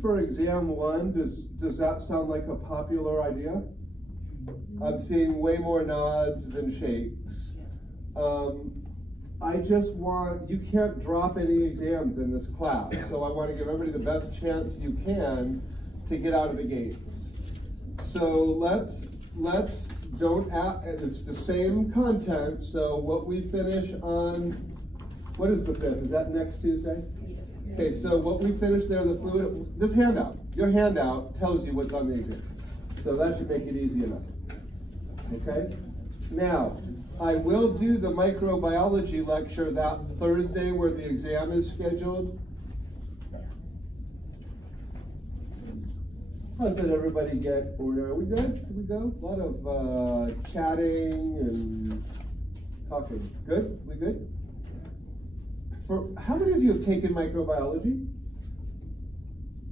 for exam 1. Does that sound like a popular idea? I'm seeing way more nods than shakes. I just want, you can't drop any exams in this class, so I want to give everybody the best chance you can to get out of the gates. So let's don't it's the same content, so what we finish on, what is the 5th? Is that next Tuesday? Okay, so what we finish there, the fluid, this handout, your handout tells you what's on the exam. So that should make it easy enough. Okay? Now, I will do the microbiology lecture that Thursday where the exam is scheduled. How did everybody get order? Are we good? Did we go? A lot of chatting and talking. Good? We good? For how many of you have taken microbiology?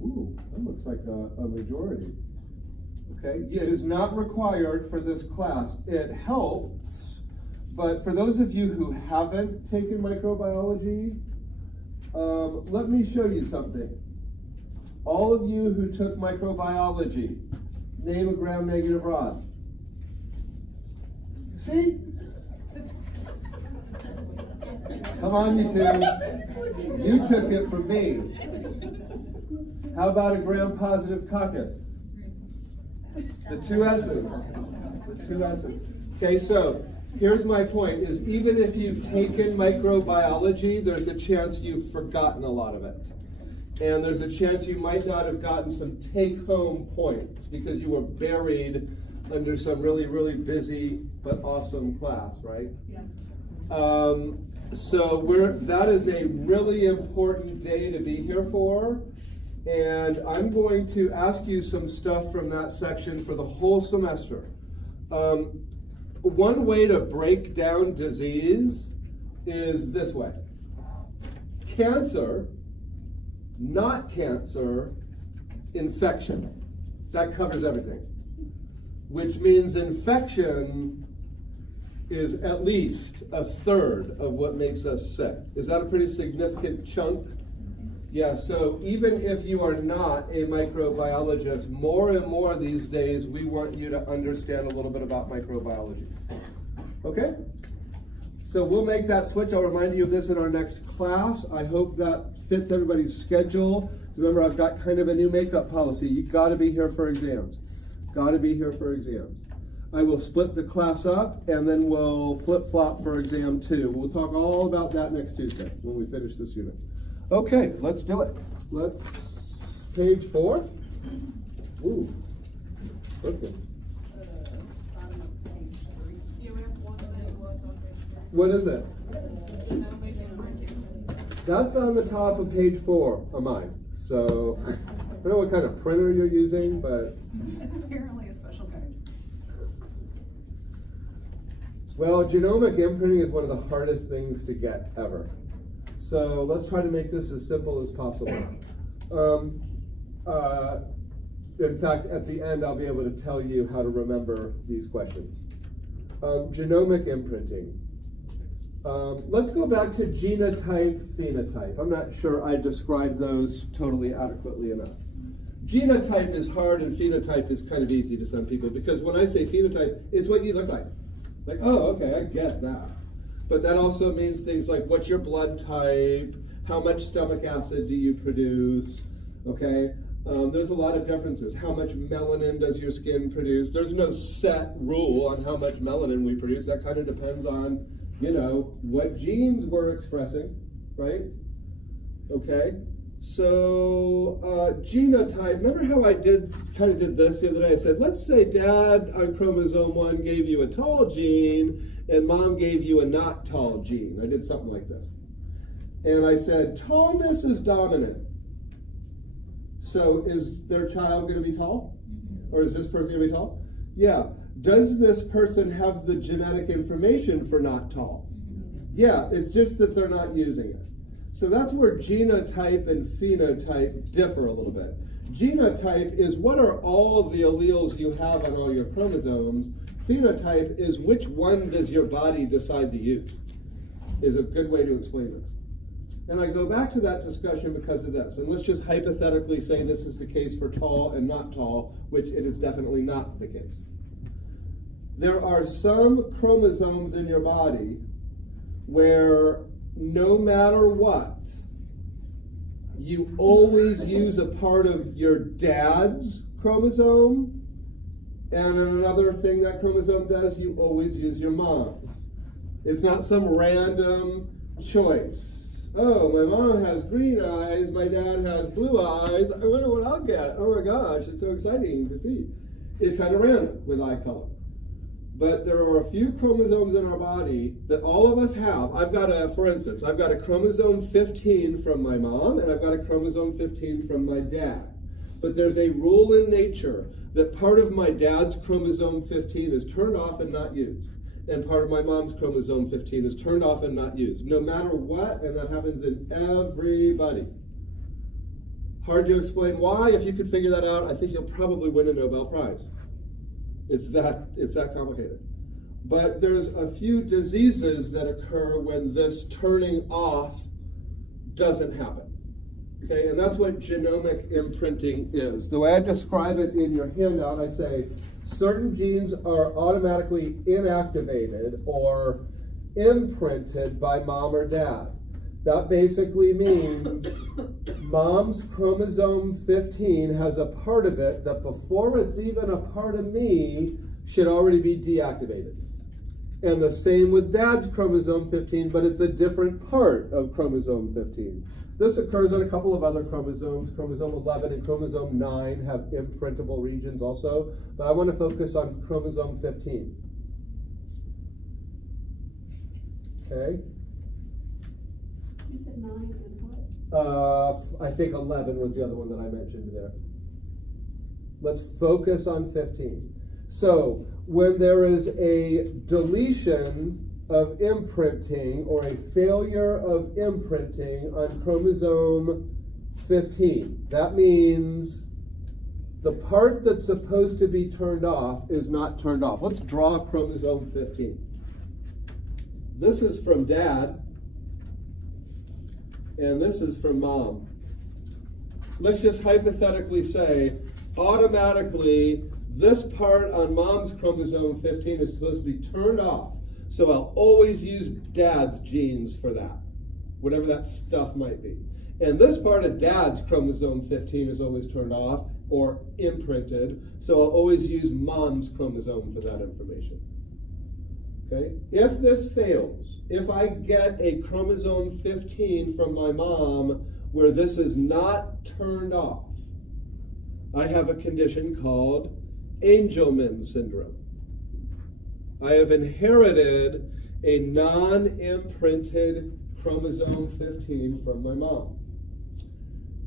Ooh, that looks like a majority. Okay, it is not required for this class. It helps, but for those of you who haven't taken microbiology, let me show you something. All of you who took microbiology, name a gram-negative rod. See? Come on, you two. You took it from me. How about a gram-positive coccus? The 2 S's. The 2 S's. Okay, so here's my point, is even if you've taken microbiology, there's a chance you've forgotten a lot of it. And there's a chance you might not have gotten some take-home points because you were buried under some really, really busy but awesome class, right? Yeah. So that is a really important day to be here for. And I'm going to ask you some stuff from that section for the whole semester. One way to break down disease is this way. Cancer, not cancer, infection. That covers everything. Which means infection is at least a third of what makes us sick. Is that a pretty significant chunk? Yeah, so even if you are not a microbiologist, more and more these days, we want you to understand a little bit about microbiology. Okay? So we'll make that switch. I'll remind you of this in our next class. I hope that fits everybody's schedule. Remember, I've got kind of a new makeup policy. You've got to be here for exams. Got to be here for exams. I will split the class up, and then we'll flip-flop for exam 2. We'll talk all about that next Tuesday when we finish this unit. Okay, let's do it. Let's, page 4. Ooh, okay. What is it? That's on the top of page 4 of mine. So, I don't know what kind of printer you're using, but... Apparently a special kind. Well, genomic imprinting is one of the hardest things to get ever. So let's try to make this as simple as possible. In fact, at the end, I'll be able to tell you how to remember these questions. Genomic imprinting. Let's go back to genotype, phenotype. I'm not sure I described those totally adequately enough. Genotype is hard and phenotype is kind of easy to some people because when I say phenotype, it's what you look like. Like, oh, okay, I get that. But that also means things like what's your blood type, how much stomach acid do you produce, okay? There's a lot of differences. How much melanin does your skin produce? There's no set rule on how much melanin we produce. That kind of depends on, you know, what genes we're expressing, right? Okay, so genotype, remember how I kind of did this the other day? I said, let's say dad on chromosome 1 gave you a tall gene and mom gave you a not tall gene. I did something like this. And I said, tallness is dominant. So is their child going to be tall? Or is this person going to be tall? Yeah. Does this person have the genetic information for not tall? Yeah, it's just that they're not using it. So that's where genotype and phenotype differ a little bit. Genotype is what are all of the alleles you have on all your chromosomes. Phenotype is which one does your body decide to use, is a good way to explain this. And I go back to that discussion because of this. And let's just hypothetically say this is the case for tall and not tall, which it is definitely not the case. There are some chromosomes in your body where no matter what, you always use a part of your dad's chromosome, and another thing that chromosome does, you always use your mom's. It's not some random choice. Oh, my mom has green eyes, my dad has blue eyes, I wonder what I'll get. Oh my gosh, it's so exciting to see. It's kind of random with eye color. But there are a few chromosomes in our body that all of us have. For instance, I've got a chromosome 15 from my mom, and I've got a chromosome 15 from my dad. But there's a rule in nature that part of my dad's chromosome 15 is turned off and not used. And part of my mom's chromosome 15 is turned off and not used. No matter what, and that happens in everybody. Hard to explain why. If you could figure that out, I think you'll probably win a Nobel Prize. It's that complicated. But there's a few diseases that occur when this turning off doesn't happen. Okay, and that's what genomic imprinting is. The way I describe it in your handout, I say certain genes are automatically inactivated or imprinted by mom or dad. That basically means mom's chromosome 15 has a part of it that before it's even a part of me should already be deactivated. And the same with dad's chromosome 15, but it's a different part of chromosome 15. This occurs on a couple of other chromosomes. Chromosome 11 and chromosome 9 have imprintable regions also, but I want to focus on chromosome 15. Okay? You said 9 and what? I think 11 was the other one that I mentioned there. Let's focus on 15. So, when there is a deletion of imprinting or a failure of imprinting on chromosome 15, that means the part that's supposed to be turned off is not turned off. Let's draw chromosome 15. This is from dad, and this is from mom. Let's just hypothetically say, automatically, this part on mom's chromosome 15 is supposed to be turned off. So I'll always use dad's genes for that, whatever that stuff might be. And this part of dad's chromosome 15 is always turned off or imprinted, so I'll always use mom's chromosome for that information. Okay? If this fails, if I get a chromosome 15 from my mom where this is not turned off, I have a condition called Angelman syndrome. I have inherited a non-imprinted chromosome 15 from my mom.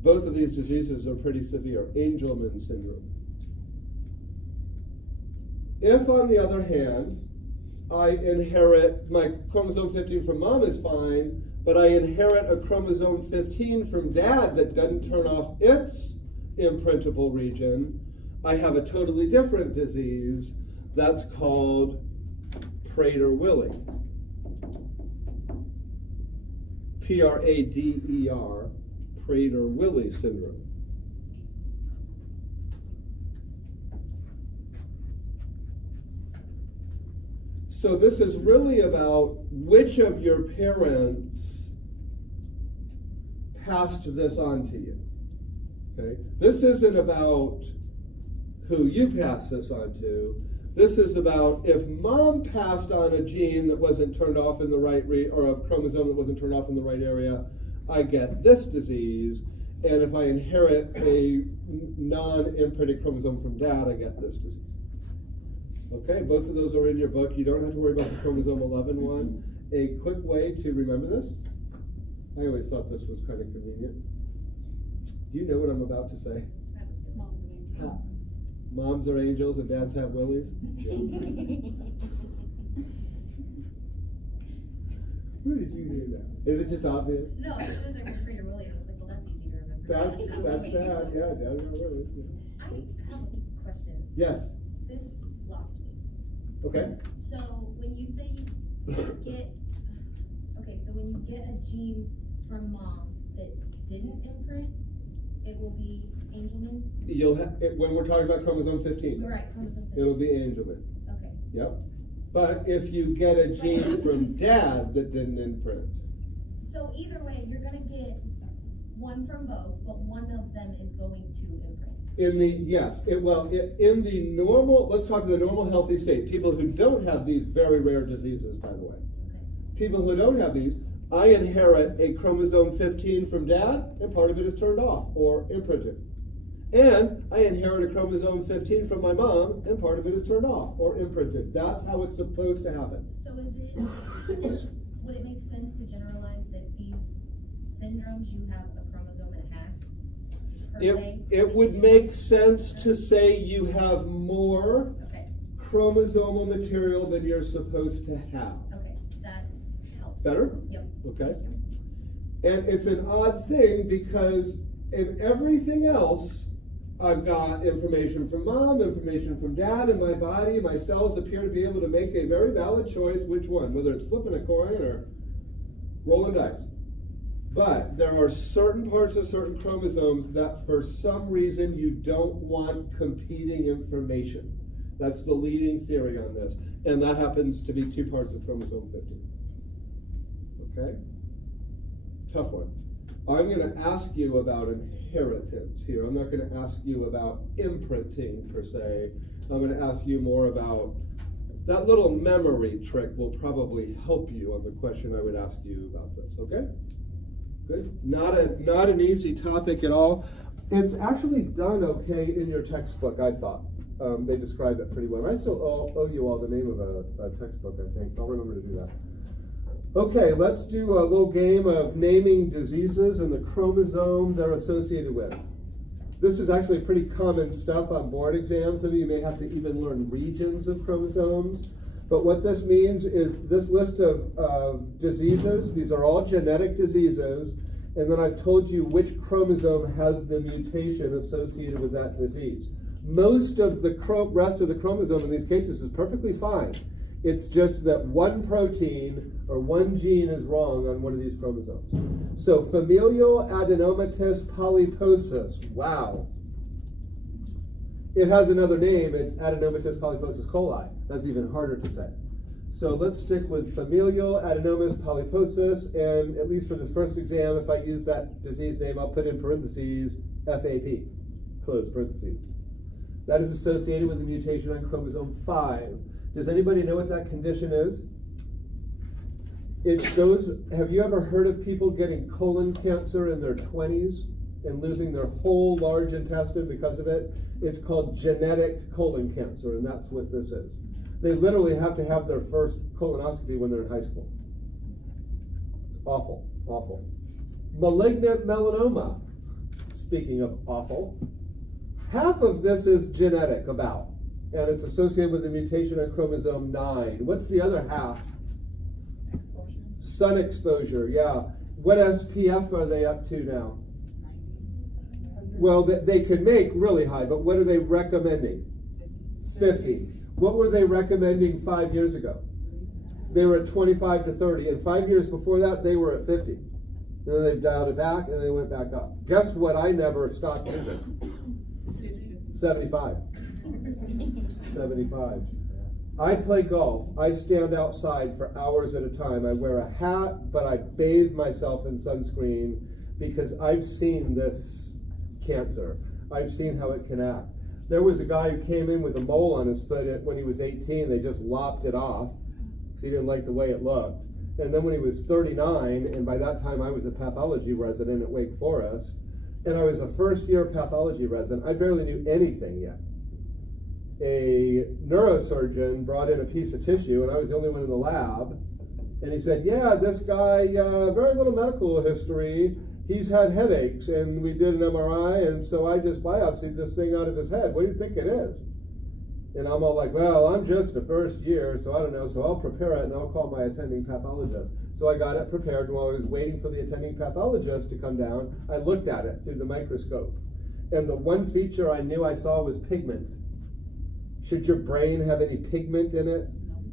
Both of these diseases are pretty severe. Angelman syndrome. If, on the other hand, I inherit my chromosome 15 from mom is fine, but I inherit a chromosome 15 from dad that doesn't turn off its imprintable region, I have a totally different disease that's called Prader-Willi. P-R-A-D-E-R, Prader-Willi syndrome. So this is really about which of your parents passed this on to you. Okay? This isn't about who you passed this on to. This is about if mom passed on a gene that wasn't turned off in the right or a chromosome that wasn't turned off in the right area, I get this disease. And if I inherit a non-imprinted chromosome from dad, I get this disease. Okay, both of those are in your book. You don't have to worry about the chromosome 11 one. A quick way to remember this. I always thought this was kind of convenient. Do you know what I'm about to say? Moms are angels and dads have willies? Yeah. Who did you do that? Is it just obvious? No, as soon as I read Prader Willi, I was like, well, that's easy to remember. That's dad. Yeah, dad got willies. I have a question. Yes. This lost me. Okay. So when you say you get, okay, so when you get a gene from mom that didn't imprint, it will be Angelman? You'll when we're talking about chromosome 15, Right, chromosome 15. it'll be Angelman. Okay. Yep. But if you get a gene from dad that didn't imprint, So either way, you're gonna get one from both, but one of them is going to imprint. in the normal, let's talk to the normal healthy state. People who don't have these very rare diseases, by the way. Okay. People who don't have these, I inherit a chromosome 15 from dad, and part of it is turned off or imprinted. And I inherit a chromosome 15 from my mom, and part of it is turned off or imprinted. That's how it's supposed to happen. So would it make sense to generalize that these syndromes, you have a chromosome and a half per se? It would make sense to say you have more Okay, chromosomal material than you're supposed to have. okay, that helps. Better? Yep. Okay? And it's an odd thing because in everything else, I've got information from mom, information from dad, and my body, my cells appear to be able to make a very valid choice which one, whether it's flipping a coin or rolling dice. But there are certain parts of certain chromosomes that for some reason you don't want competing information. That's the leading theory on this. And that happens to be 2 parts of chromosome 15. Okay? Tough one. I'm going to ask you about inheritance here. I'm not going to ask you about imprinting per se. I'm going to ask you more about that little memory trick will probably help you on the question I would ask you about this. Okay? Good. Not an easy topic at all. It's actually done okay in your textbook, I thought. They described it pretty well. I still owe you all the name of a textbook, I think. I'll remember to do that. Okay, let's do a little game of naming diseases and the chromosome they're associated with. This is actually pretty common stuff on board exams. Some of you may have to even learn regions of chromosomes. But what this means is this list of diseases, these are all genetic diseases, and then I've told you which chromosome has the mutation associated with that disease. Most of the rest of the chromosome in these cases is perfectly fine. It's just that one protein or one gene is wrong on one of these chromosomes. So familial adenomatous polyposis, wow. It has another name, it's adenomatous polyposis coli. That's even harder to say. So let's stick with familial adenomatous polyposis, and at least for this first exam, if I use that disease name, I'll put in parentheses FAP, close parentheses. That is associated with the mutation on chromosome 5. Does anybody know what that condition is? It goes, have you ever heard of people getting colon cancer in their 20s and losing their whole large intestine because of it? It's called genetic colon cancer, and that's what this is. They literally have to have their first colonoscopy when they're in high school. Awful, awful. Malignant melanoma, speaking of awful, half of this is genetic, about, and it's associated with a mutation on chromosome 9. What's the other half? Exposure. Sun exposure, yeah. What SPF are they up to now? Well, they could make really high, but what are they recommending? 50. What were they recommending 5 years ago? They were at 25 to 30, and 5 years before that, they were at 50. Then they dialed it back, and they went back up. Guess what I never stopped using? 75. 75. I play golf. I stand outside for hours at a time. I wear a hat, but I bathe myself in sunscreen because I've seen this cancer. I've seen how it can act. There was a guy who came in with a mole on his foot when he was 18. They just lopped it off because he didn't like the way it looked. And then when he was 39, and by that time I was a pathology resident at Wake Forest, and I was a first-year pathology resident, I barely knew anything yet. A neurosurgeon brought in a piece of tissue, and I was the only one in the lab, and he said, yeah, this guy, very little medical history, he's had headaches, and we did an MRI, and so I just biopsied this thing out of his head. What do you think it is? And I'm all like, well, I'm just a first year, so I don't know, so I'll prepare it, and I'll call my attending pathologist. So I got it prepared, and while I was waiting for the attending pathologist to come down, I looked at it through the microscope. And the one feature I knew I saw was pigment. Should your brain have any pigment in it?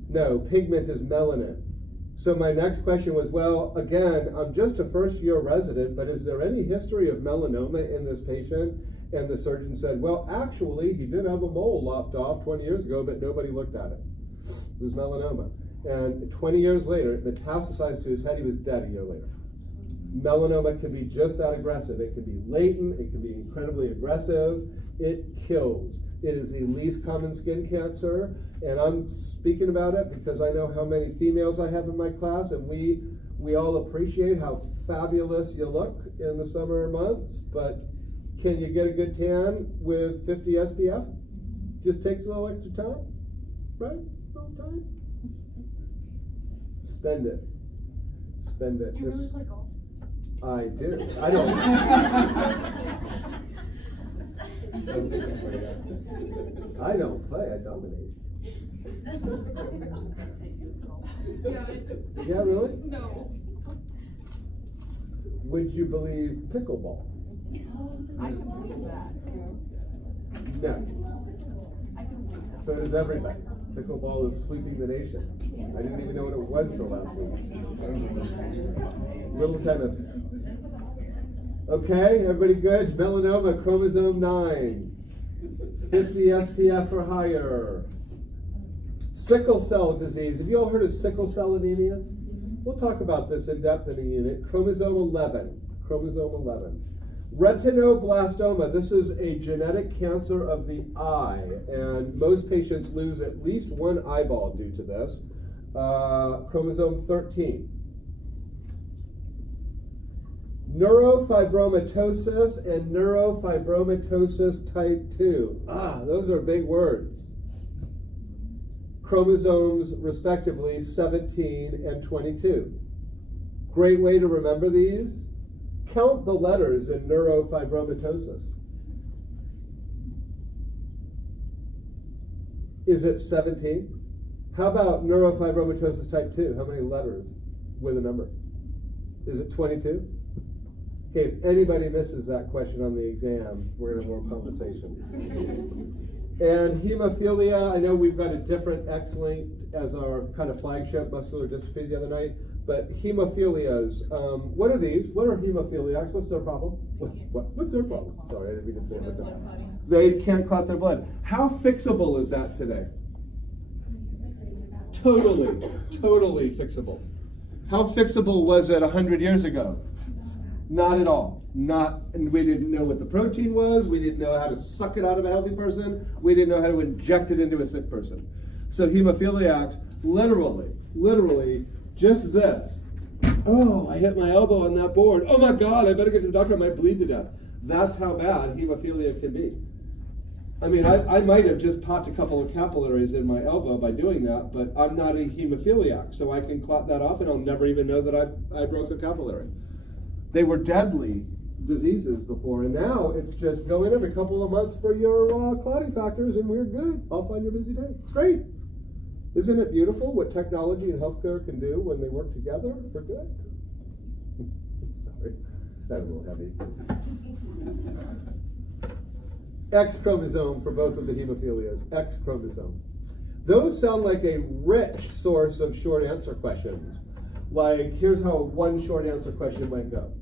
No, pigment is melanin. So my next question was, well, again, I'm just a first-year resident, but is there any history of melanoma in this patient? And the surgeon said, well, actually, he did have a mole lopped off 20 years ago, but nobody looked at it. It was melanoma. And 20 years later, it metastasized to his head. He was dead a year later. Melanoma can be just that aggressive. It can be latent. It can be incredibly aggressive. It kills. It is the least common skin cancer. And I'm speaking about it because I know how many females I have in my class, and we all appreciate how fabulous you look in the summer months, but can you get a good tan with 50 SPF? Just takes a little extra time, right? A little time. Spend it. Spend it. Do you really play golf? I do. I don't. I don't play. I dominate. Yeah. Yeah, really? No. Would you believe pickleball? I can believe that. No. So does everybody. Pickleball is sweeping the nation. I didn't even know what it was till last week. Little tennis. Okay, everybody good? Melanoma, chromosome 9. 50 SPF or higher. Sickle cell disease. Have you all heard of sickle cell anemia? We'll talk about this in depth in a unit. Chromosome 11. Chromosome 11. Retinoblastoma. This is a genetic cancer of the eye, and most patients lose at least one eyeball due to this. Chromosome 13. Neurofibromatosis and neurofibromatosis type 2. Those are big words. Chromosomes, respectively, 17 and 22. Great way to remember these. Count the letters in neurofibromatosis. Is it 17? How about neurofibromatosis type 2? How many letters with a number? Is it 22? Okay, if anybody misses that question on the exam, we're going to have more conversation. And hemophilia, I know we've got a different X-linked as our kind of flagship muscular dystrophy the other night, but hemophilias, what are these? What are hemophiliacs? What's their problem? What's their problem? Sorry, I didn't mean to say it like that. They can't clot their blood. How fixable is that today? Totally fixable. How fixable was it 100 years ago? Not at all. And we didn't know what the protein was. We didn't know how to suck it out of a healthy person. We didn't know how to inject it into a sick person. So hemophiliacs, literally, just this. Oh, I hit my elbow on that board. Oh my God, I better get to the doctor. I might bleed to death. That's how bad hemophilia can be. I mean, I might have just popped a couple of capillaries in my elbow by doing that, but I'm not a hemophiliac, so I can clot that off and I'll never even know that I broke a capillary. They were deadly diseases before, and now it's just go in every couple of months for your clotting factors and we're good. I'll find your busy day. It's great. Isn't it beautiful what technology and healthcare can do when they work together for good? Sorry, that's a little heavy. X chromosome for both of the hemophilias. X chromosome. Those sound like a rich source of short answer questions. Like, here's how one short answer question might go.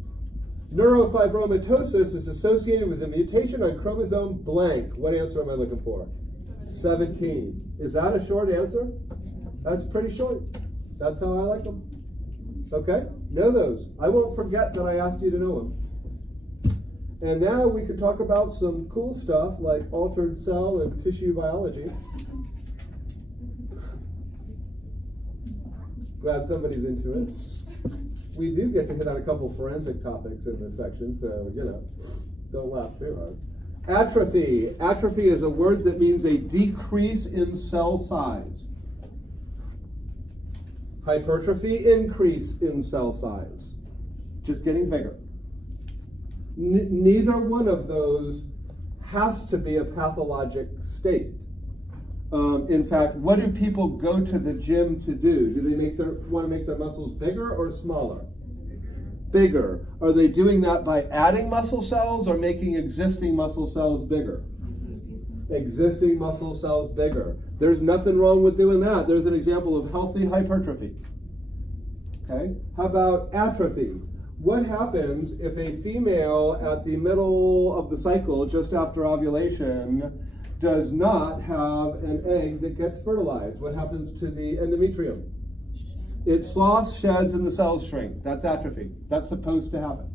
Neurofibromatosis is associated with a mutation on chromosome blank. What answer am I looking for? 17. Is that a short answer? That's pretty short. That's how I like them. Okay? Know those. I won't forget that I asked you to know them. And now we could talk about some cool stuff like altered cell and tissue biology. Glad somebody's into it. We do get to hit on a couple forensic topics in this section, so, don't laugh too hard. Atrophy. Atrophy is a word that means a decrease in cell size. Hypertrophy, increase in cell size. Just getting bigger. Neither one of those has to be a pathologic state. In fact, what do people go to the gym to do? Do they want to make their muscles bigger or smaller? Bigger. Are they doing that by adding muscle cells or making existing muscle cells bigger? Existing muscle cells bigger. There's nothing wrong with doing that. There's an example of healthy hypertrophy. Okay? How about atrophy? What happens if a female at the middle of the cycle, just after ovulation, does not have an egg that gets fertilized? What happens to the endometrium? It sloughs, sheds, and the cells shrink. That's atrophy. That's supposed to happen.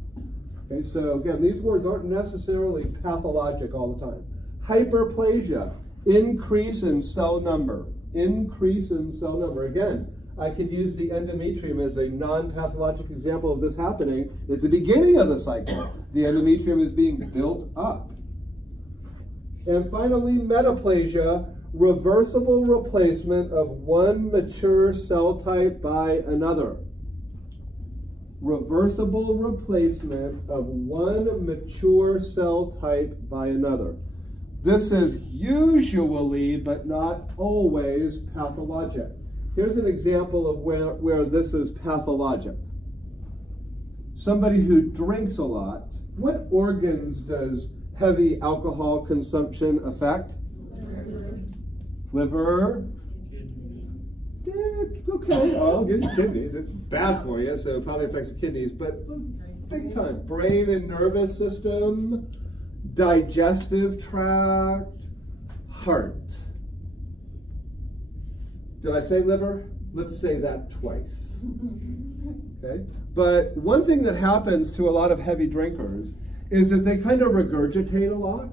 Okay, so again, these words aren't necessarily pathologic all the time. Hyperplasia, increase in cell number. Increase in cell number. Again, I could use the endometrium as a non-pathologic example of this happening at the beginning of the cycle. The endometrium is being built up. And finally, metaplasia, reversible replacement of one mature cell type by another. Reversible replacement of one mature cell type by another. This is usually, but not always, pathologic. Here's an example of where this is pathologic. Somebody who drinks a lot, what organs does heavy alcohol consumption affect? Liver. Yeah, okay, I'll get your kidneys. It's bad for you, so it probably affects the kidneys, but big time. Brain and nervous system, digestive tract, heart. Did I say liver? Let's say that twice. Okay? But one thing that happens to a lot of heavy drinkers is that they kind of regurgitate a lot,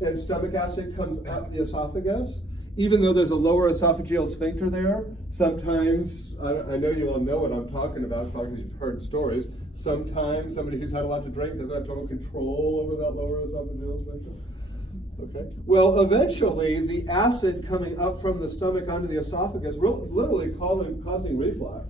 and stomach acid comes up the esophagus. Even though there's a lower esophageal sphincter there, sometimes, I know you all know what I'm talking about, probably because you've heard stories, sometimes somebody who's had a lot to drink doesn't have total control over that lower esophageal sphincter. Okay. Well, eventually, the acid coming up from the stomach onto the esophagus, literally causing reflux.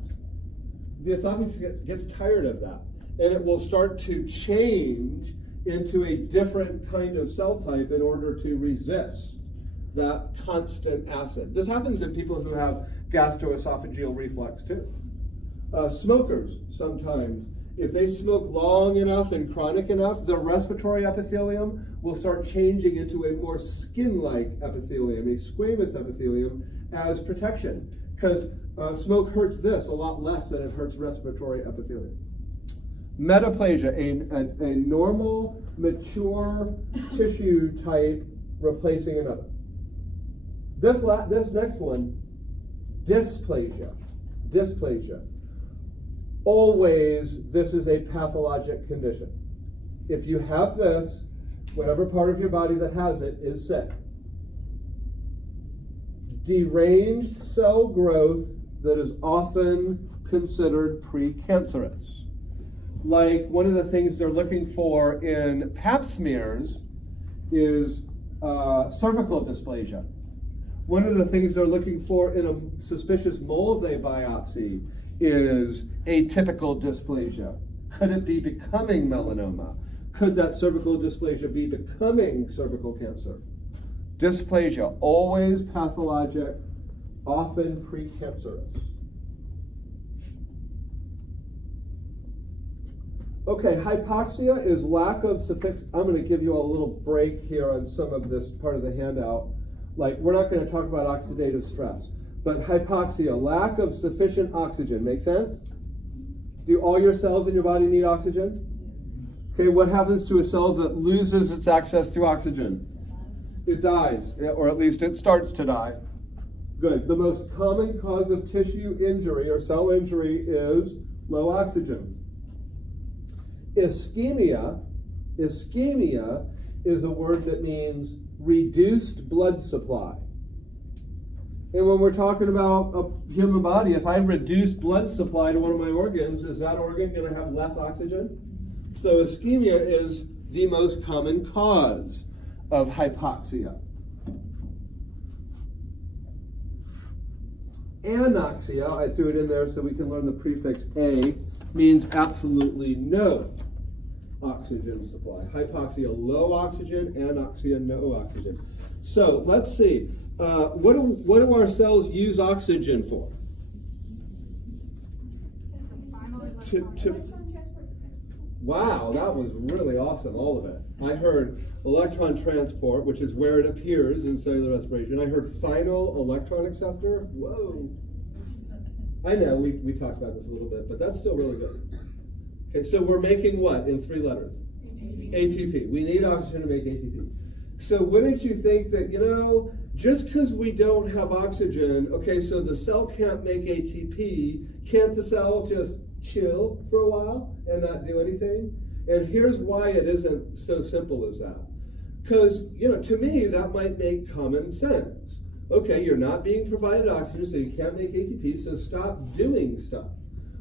The esophagus gets tired of that, and it will start to change into a different kind of cell type in order to resist that constant acid. This happens in people who have gastroesophageal reflux too. Smokers, sometimes, if they smoke long enough and chronic enough, the respiratory epithelium will start changing into a more skin-like epithelium, a squamous epithelium, as protection. Because smoke hurts this a lot less than it hurts respiratory epithelium. Metaplasia, a normal, mature tissue type replacing another. This next one, dysplasia. Dysplasia. Always, this is a pathologic condition. If you have this, whatever part of your body that has it is sick. Deranged cell growth that is often considered precancerous. Like one of the things they're looking for in pap smears is cervical dysplasia. One of the things they're looking for in a suspicious molvae biopsy is atypical dysplasia. Could it be becoming melanoma? Could that cervical dysplasia be becoming cervical cancer? Dysplasia, always pathologic, often precancerous. Okay, hypoxia is lack of sufficient. I'm going to give you a little break here on some of this part of the handout. Like, we're not going to talk about oxidative stress, but hypoxia, lack of sufficient oxygen. Make sense? Do all your cells in your body need oxygen? Okay, what happens to a cell that loses its access to oxygen? It dies, or at least it starts to die. Good. The most common cause of tissue injury or cell injury is low oxygen. Ischemia is a word that means reduced blood supply. And when we're talking about a human body, if I reduce blood supply to one of my organs, is that organ going to have less oxygen? So ischemia is the most common cause of hypoxia. Anoxia, I threw it in there so we can learn the prefix A, means absolutely no oxygen supply. Hypoxia, low oxygen. Anoxia, no oxygen. So let's see. What do our cells use oxygen for? Wow, that was really awesome, all of it. I heard electron transport, which is where it appears in cellular respiration. I heard final electron acceptor. Whoa. I know, we talked about this a little bit, but that's still really good. Okay, so we're making what in 3 letters? ATP. We need oxygen to make ATP. So wouldn't you think that, just because we don't have oxygen, okay, so the cell can't make ATP, can't the cell just chill for a while and not do anything? And here's why it isn't so simple as that. Because, to me, that might make common sense. Okay, you're not being provided oxygen, so you can't make ATP, so stop doing stuff.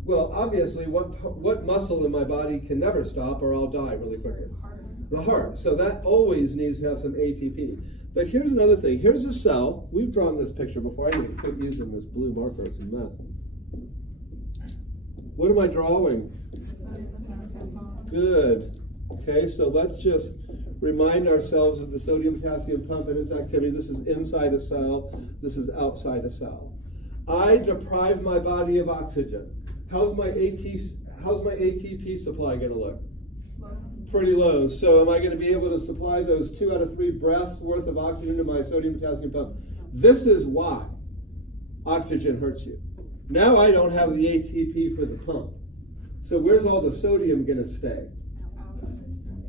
Well, obviously, what muscle in my body can never stop or I'll die really quickly? The heart. So that always needs to have some ATP. But here's another thing. Here's a cell. We've drawn this picture before. I need to quit using this blue marker. It's a mess. What am I drawing? Good. Okay, so let's just remind ourselves of the sodium-potassium pump and its activity. This is inside a cell. This is outside a cell. I deprive my body of oxygen. How's my ATP supply going to look? Pretty low. So am I going to be able to supply those 2 out of 3 breaths worth of oxygen to my sodium-potassium pump? This is why oxygen hurts you. Now I don't have the ATP for the pump. So where's all the sodium going to stay?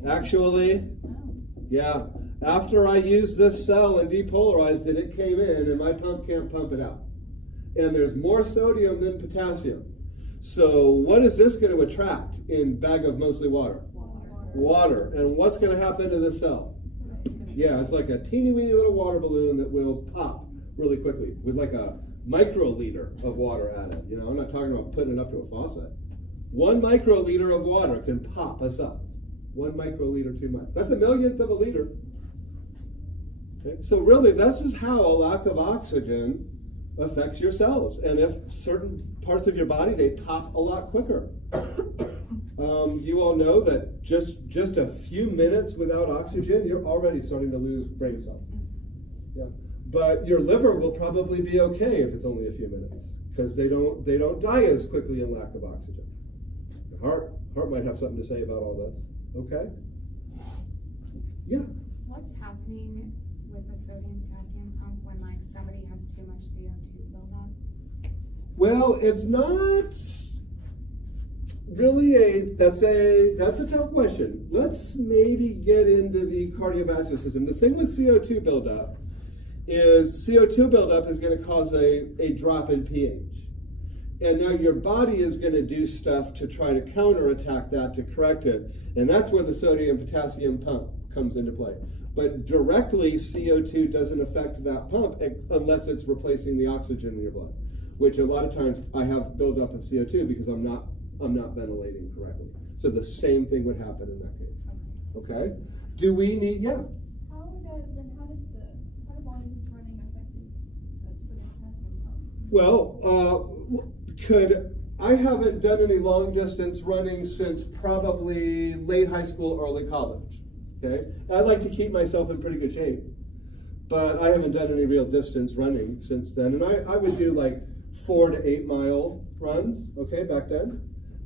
Actually, yeah. After I used this cell and depolarized it, it came in and my pump can't pump it out. And there's more sodium than potassium. So what is this going to attract in bag of mostly water? Water. And what's going to happen to the cell? Yeah, it's like a teeny weeny little water balloon that will pop really quickly with like a microliter of water at it. I'm not talking about putting it up to a faucet. 1 microliter of water can pop us up. 1 microliter too much. That's a millionth of a liter. Okay? So really, this is how a lack of oxygen affects your cells. And if certain parts of your body, they pop a lot quicker. You all know that just a few minutes without oxygen, you're already starting to lose brain cells. Yeah. But your liver will probably be okay if it's only a few minutes, because they don't die as quickly in lack of oxygen. The heart might have something to say about all this. Okay? Yeah. What's happening with the sodium potassium pump when somebody has too much CO2 buildup? Well, it's not really that's a tough question. Let's maybe get into the cardiovascular system. The thing with CO2 buildup is going to cause a drop in pH. And now your body is going to do stuff to try to counterattack that, to correct it. And that's where the sodium-potassium pump comes into play. But directly, CO2 doesn't affect that pump unless it's replacing the oxygen in your blood, which a lot of times I have buildup of CO2 because I'm not ventilating correctly. So the same thing would happen in that case. Okay? Do we need, yeah? How does the volume it's running affect the sodium potassium pump? Well, I haven't done any long distance running since probably late high school, early college. Okay? I like to keep myself in pretty good shape, but I haven't done any real distance running since then. And I would do like 4 to 8 mile runs, okay, back then.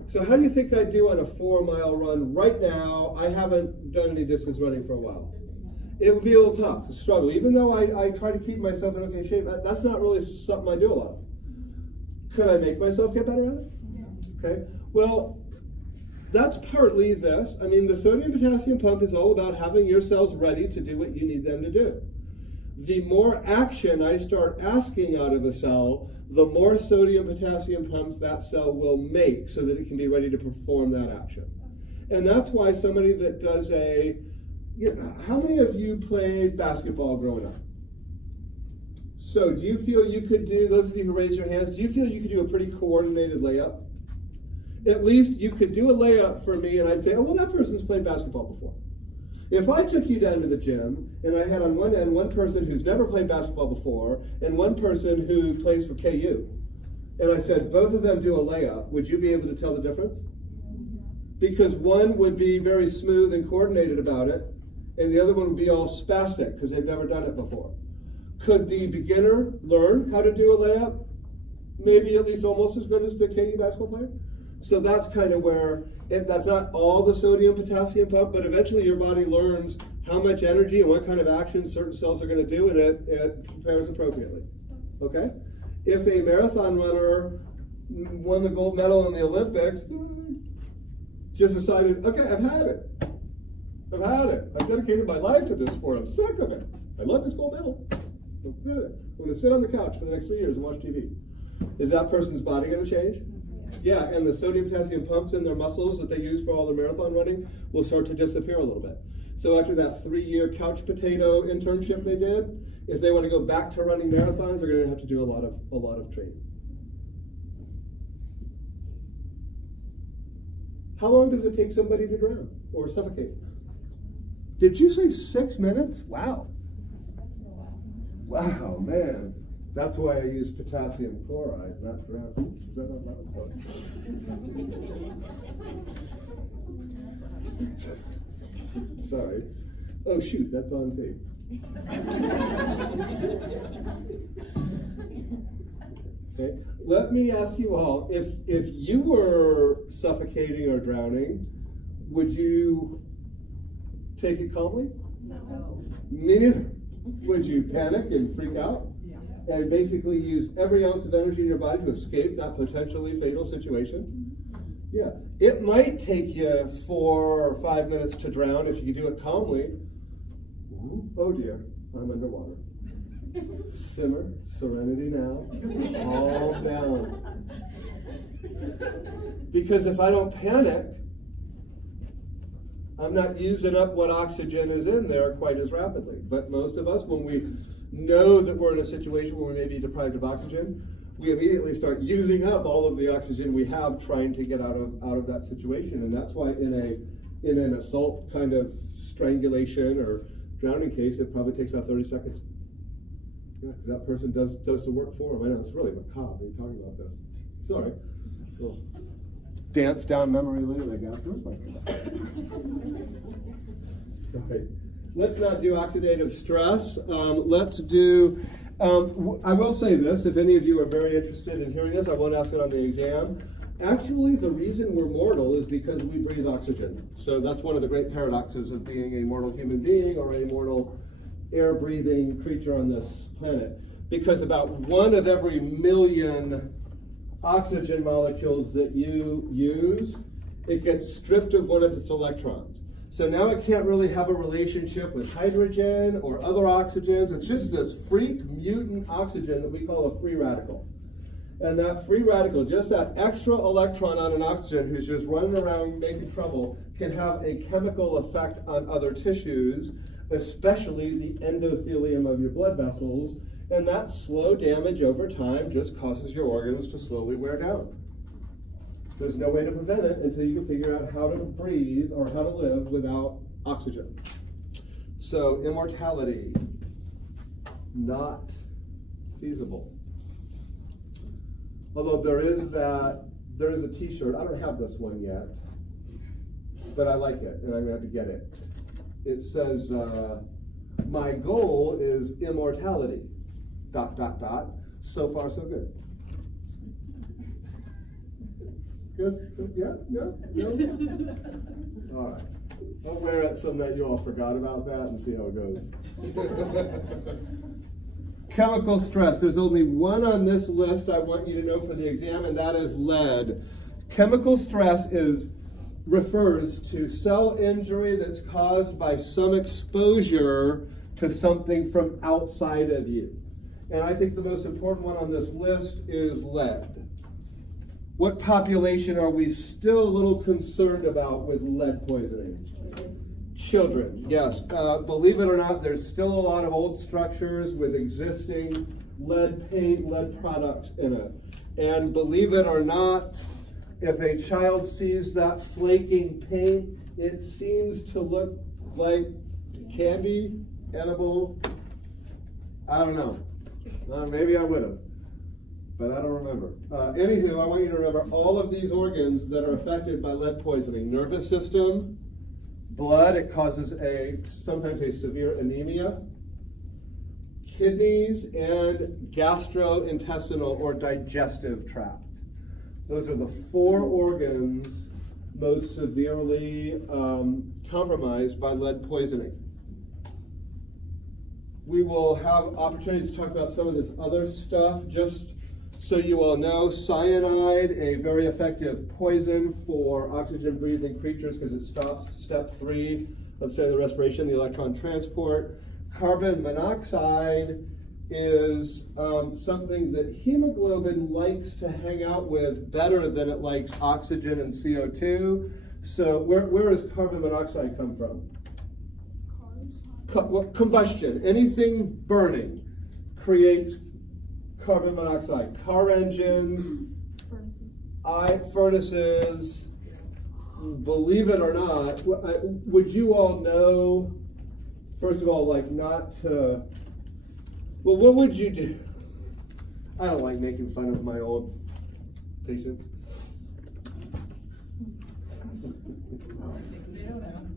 So how do you think I'd do on a 4-mile run right now? I haven't done any distance running for a while. It would be a little tough, a struggle. Even though I try to keep myself in okay shape, that's not really something I do a lot. Could I make myself get better at it? Yeah. Okay. Well, that's partly this. I mean, the sodium-potassium pump is all about having your cells ready to do what you need them to do. The more action I start asking out of a cell, the more sodium-potassium pumps that cell will make so that it can be ready to perform that action. And that's why somebody that does how many of you played basketball growing up? So do you feel you could do, those of you who raised your hands, do you feel you could do a pretty coordinated layup? At least you could do a layup for me and I'd say, oh, well, that person's played basketball before. If I took you down to the gym and I had on one end one person who's never played basketball before and one person who plays for KU, and I said both of them do a layup, would you be able to tell the difference? Because one would be very smooth and coordinated about it, and the other one would be all spastic because they've never done it before. Could the beginner learn how to do a layup? Maybe at least almost as good as the KU basketball player? So that's kind of where, that's not all the sodium-potassium pump, but eventually your body learns how much energy and what kind of action certain cells are going to do, and it prepares appropriately. Okay? If a marathon runner won the gold medal in the Olympics, just decided, okay, I've had it. I've had it. I've dedicated my life to this sport. I'm sick of it. I love this gold medal. I'm going to sit on the couch for the next 3 years and watch TV. Is that person's body going to change? Yeah, and the sodium potassium pumps in their muscles that they use for all their marathon running will start to disappear a little bit. So after that 3-year couch potato internship they did, if they want to go back to running marathons, they're going to have to do a lot of training. How long does it take somebody to drown or suffocate? Did you say 6 minutes? Wow. Wow, man. That's why I use potassium chloride, not drowning. Is that not that? Sorry. Oh shoot, that's on tape. Okay. Let me ask you all, if you were suffocating or drowning, would you take it calmly? No. Me neither. Would you panic and freak out? Yeah. And basically use every ounce of energy in your body to escape that potentially fatal situation? Yeah. It might take you 4 or 5 minutes to drown if you do it calmly. Oh dear, I'm underwater. Simmer, serenity now, all down. Because if I don't panic, I'm not using up what oxygen is in there quite as rapidly. But most of us, when we know that we're in a situation where we may be deprived of oxygen, we immediately start using up all of the oxygen we have trying to get out of that situation. And that's why in an assault kind of strangulation or drowning case, it probably takes about 30 seconds. Yeah, because that person does the work for them. I know, it's really macabre when you're talking about this. Sorry. Cool. Dance down memory lane, I guess. Where's my Sorry. Let's not do oxidative stress. Let's do, I will say this, if any of you are very interested in hearing this, I won't ask it on the exam. Actually, the reason we're mortal is because we breathe oxygen. So that's one of the great paradoxes of being a mortal human being or a mortal air-breathing creature on this planet. Because about 1 of every million oxygen molecules that you use, it gets stripped of one of its electrons. So now it can't really have a relationship with hydrogen or other oxygens. It's just this freak mutant oxygen that we call a free radical. And that free radical, just that extra electron on an oxygen who's just running around making trouble, can have a chemical effect on other tissues, especially the endothelium of your blood vessels. And that slow damage over time just causes your organs to slowly wear down. There's no way to prevent it until you can figure out how to breathe or how to live without oxygen. So immortality, not feasible. Although there is a t-shirt, I don't have this one yet, but I like it and I'm going to have to get it. It says, my goal is immortality, ... So far, so good. Yes? Yeah? No? No? All right. I'll wear it so that you all forgot about that and see how it goes. Chemical stress. There's only one on this list I want you to know for the exam, and that is lead. Chemical stress refers to cell injury that's caused by some exposure to something from outside of you. And I think the most important one on this list is lead. What population are we still a little concerned about with lead poisoning? Children, yes. Believe it or not, there's still a lot of old structures with existing lead paint, lead products in it. And believe it or not, if a child sees that flaking paint, it seems to look like candy, edible. I don't know. Maybe I would have, but I don't remember. Anywho, I want you to remember all of these organs that are affected by lead poisoning. Nervous system, blood, it causes sometimes a severe anemia. Kidneys, and gastrointestinal or digestive tract. Those are the 4 organs most severely compromised by lead poisoning. We will have opportunities to talk about some of this other stuff. Just So you all know cyanide, a very effective poison for oxygen-breathing creatures because it stops step 3 of cellular respiration, the electron transport. Carbon monoxide is something that hemoglobin likes to hang out with better than it likes oxygen and CO2. So where does carbon monoxide come from? Combustion. Anything burning creates carbon monoxide. Car engines, furnaces. Believe it or not, would you all know, first of all, like not to, well, what would you do? I don't like making fun of my old patients.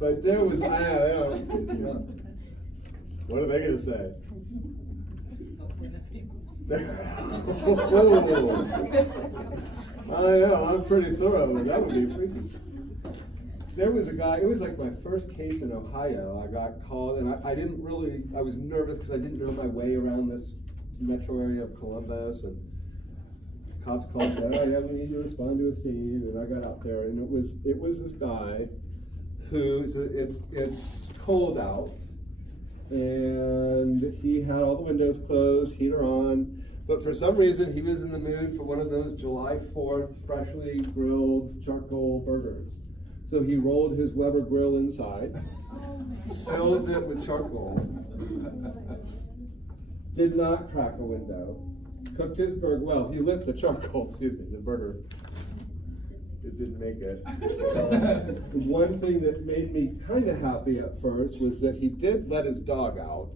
But there was, I don't know. What are they going to say? I know, I'm pretty thorough, but that would be freaky. There was a guy, it was like my first case in Ohio. I got called, and I didn't really, I was nervous because I didn't know my way around this metro area of Columbus, and cops called and said, oh yeah, we need to respond to a scene, and I got out there, and it was this guy who's, it's cold out, and he had all the windows closed, heater on, but for some reason he was in the mood for one of those July 4th freshly grilled charcoal burgers. So he rolled his Weber grill inside, filled it with charcoal, did not crack a window, cooked his burger, well, he lit the charcoal, the burger. It didn't make it. One thing that made me kind of happy at first was that he did let his dog out.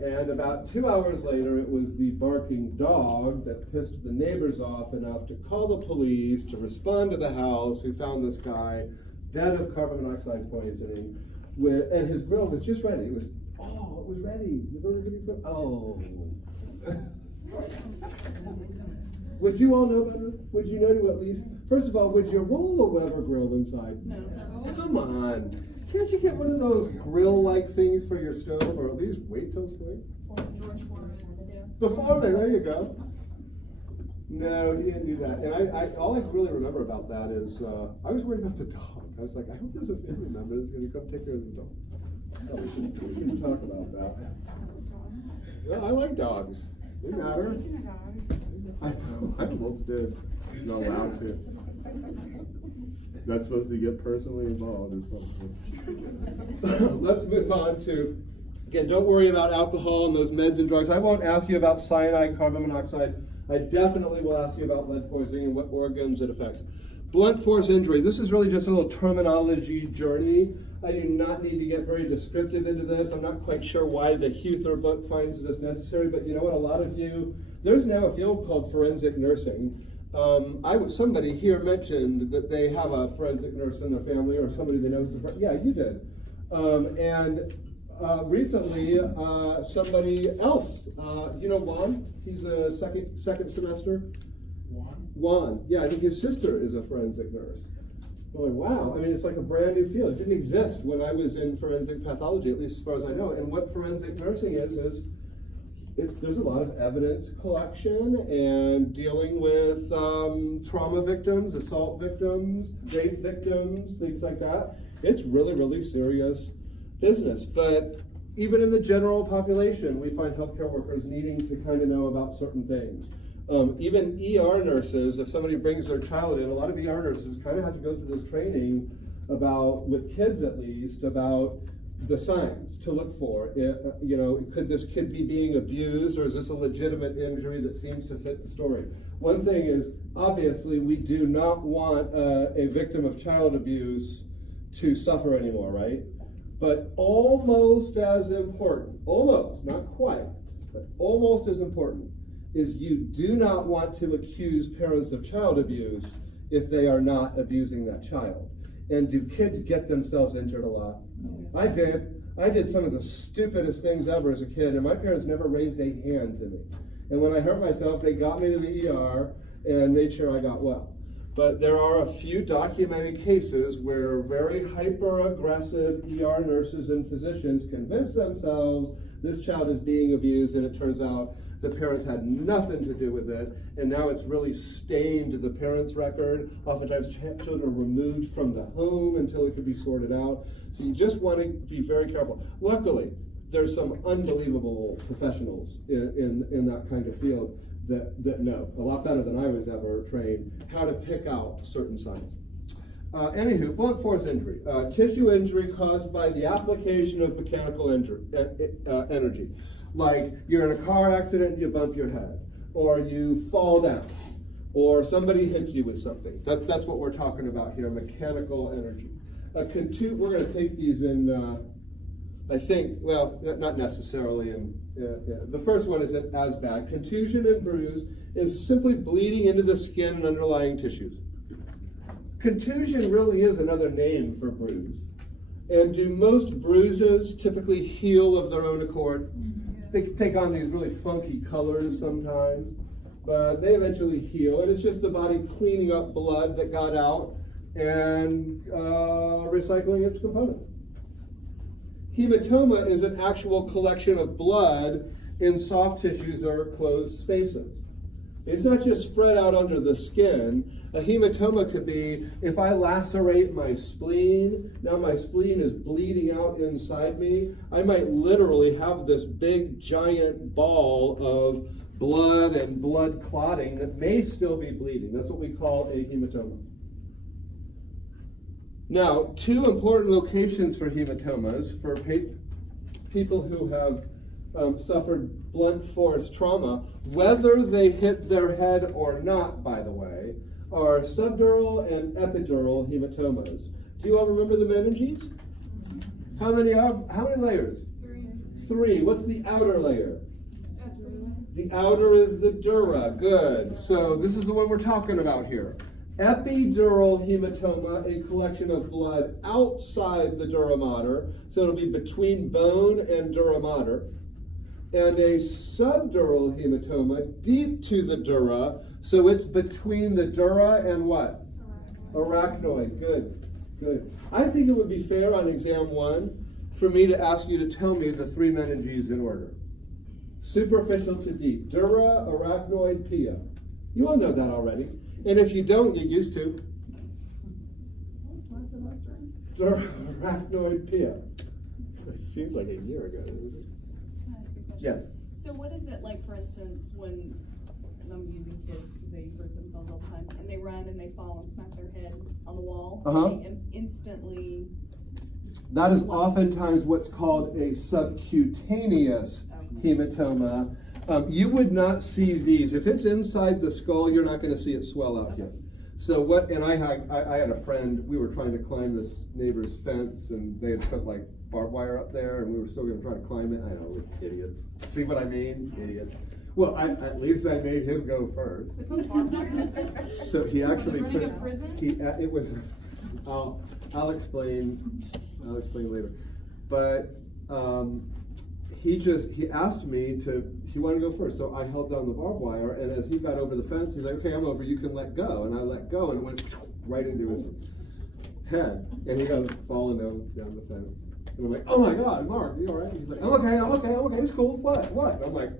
And about 2 hours later, it was the barking dog that pissed the neighbors off enough to call the police to respond to the house, who found this guy dead of carbon monoxide poisoning. And his grill was just ready. It was ready. The burger would be cooked. Oh. Would you all know better? Would you know to at least, first of all, would you roll a Weber grill inside? No. Come on. Can't you get one of those grill-like things for your stove, or at least wait till spring? The foreman, there you go. No, he didn't do that. And I all I really remember about that is I was worried about the dog. I was like, I hope there's a family member that's going to come take care of the dog. Oh, we shouldn't talk about that. Yeah, I like dogs. They matter. I almost did. Not allowed to. Not supposed to get personally involved or something. Let's move on to, again, don't worry about alcohol and those meds and drugs. I won't ask you about cyanide, carbon monoxide. I definitely will ask you about lead poisoning and what organs it affects. Blunt force injury. This is really just a little terminology journey. I do not need to get very descriptive into this. I'm not quite sure why the Huther book finds this necessary, but you know what, a lot of you, there's now a field called forensic nursing. Somebody here mentioned that they have a forensic nurse in their family, or somebody they know is a friend. Yeah, you did. Recently, somebody else, you know Juan? He's a second semester. Juan, yeah, I think his sister is a forensic nurse. I'm like, wow, I mean, it's like a brand new field. It didn't exist when I was in forensic pathology, at least as far as I know. And what forensic nursing is there's a lot of evidence collection and dealing with trauma victims, assault victims, rape victims, things like that. It's really, really serious business. But even in the general population, we find healthcare workers needing to kind of know about certain things. Even ER nurses, if somebody brings their child in, a lot of ER nurses kind of have to go through this training about, with kids at least, about the signs to look for. Could this kid be being abused, or is this a legitimate injury that seems to fit the story? One thing is, obviously, we do not want a victim of child abuse to suffer anymore, right? But almost as important, almost, not quite, but almost as important, is you do not want to accuse parents of child abuse if they are not abusing that child. And do kids get themselves injured a lot? I did some of the stupidest things ever as a kid, and my parents never raised a hand to me. And when I hurt myself, they got me to the ER and made sure I got well. But there are a few documented cases where very hyper-aggressive ER nurses and physicians convince themselves this child is being abused, and it turns out the parents had nothing to do with it, and now it's really stained the parents' record. Oftentimes children are removed from the home until it can be sorted out. So you just want to be very careful. Luckily, there's some unbelievable professionals in that kind of field that know, a lot better than I was ever trained, how to pick out certain signs. Anywho, blunt force injury. Tissue injury caused by the application of mechanical energy. Like you're in a car accident and you bump your head, or you fall down, or somebody hits you with something. That's what we're talking about here, mechanical energy. We're going to take these in, I think, well, not necessarily in, the first one isn't as bad. Contusion and bruise is simply bleeding into the skin and underlying tissues. Contusion really is another name for bruise. And do most bruises typically heal of their own accord? They take on these really funky colors sometimes, but they eventually heal. And it's just the body cleaning up blood that got out and recycling its components. Hematoma is an actual collection of blood in soft tissues or closed spaces. It's not just spread out under the skin. A hematoma could be if I lacerate my spleen, now my spleen is bleeding out inside me. I might literally have this big giant ball of blood and blood clotting that may still be bleeding. That's what we call a hematoma. Now, two important locations for hematomas for people who have suffered blunt force trauma, whether they hit their head or not, by the way, are subdural and epidural hematomas. Do you all remember the meninges? How many layers? 3. What's the outer layer? The outer is the dura. Good. So this is the one we're talking about here. Epidural hematoma, a collection of blood outside the dura mater, so it'll be between bone and dura mater. And a subdural hematoma deep to the dura, so it's between the dura and what? Arachnoid. Good, good. I think it would be fair on exam 1 for me to ask you to tell me the 3 meninges in order. Superficial to deep. Dura, arachnoid, pia. You all know that already. And if you don't, you used to. Dura, arachnoid, pia. It seems like a year ago. Yes. So what is it like, for instance, when, and I'm using kids because they hurt themselves all the time, and they run and they fall and smack their head on the wall, and instantly... That is oftentimes what's called a subcutaneous hematoma. You would not see these. If it's inside the skull, you're not going to see it swell out yet. So what, and I had a friend, we were trying to climb this neighbor's fence, and they had put like barbed wire up there, and we were still going to try to climb it. I know, we're idiots. See what I mean? Idiots. Well, at least I made him go first. So he actually put, it was, I'll explain later. But he asked me he wanted to go first, so I held down the barbed wire, and as he got over the fence, he's like, okay, I'm over, you can let go. And I let go, and it went right into his head, and he goes falling down the fence. And I'm like, oh my God, Mark, you all right? He's like, I'm okay, it's cool. What? And I'm like,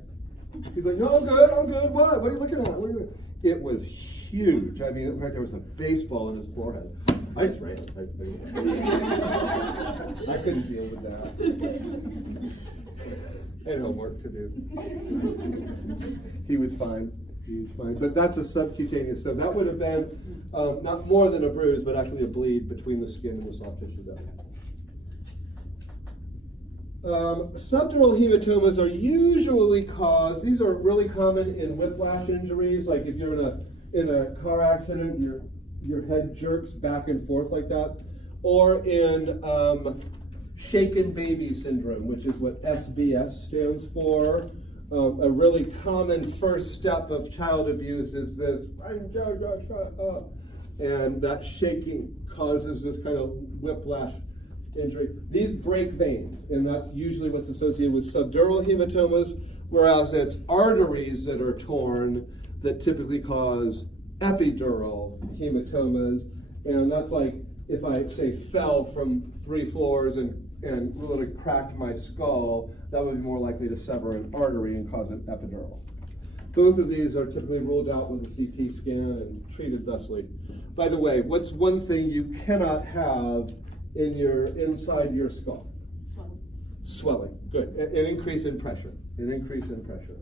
he's like, no, I'm good. What are you looking at? What are you looking at? It was huge. I mean, in fact, there was a baseball in his forehead. I just ran. I couldn't deal with that. I had homework to do. He was fine. But that's a subcutaneous. So that would have been not more than a bruise, but actually a bleed between the skin and the soft tissue there. Subdural hematomas are usually caused, these are really common in whiplash injuries, like if you're in a car accident, your head jerks back and forth like that, or in shaken baby syndrome, which is what SBS stands for. A really common first step of child abuse is this, and that shaking causes this kind of whiplash injury. These break veins, and that's usually what's associated with subdural hematomas, whereas it's arteries that are torn that typically cause epidural hematomas, and that's like if I, say, fell from 3 floors and literally cracked my skull, that would be more likely to sever an artery and cause an epidural. Both of these are typically ruled out with a CT scan and treated thusly. By the way, what's one thing you cannot have inside your skull? Swelling. Swelling. Good. An increase in pressure. An increase in pressure.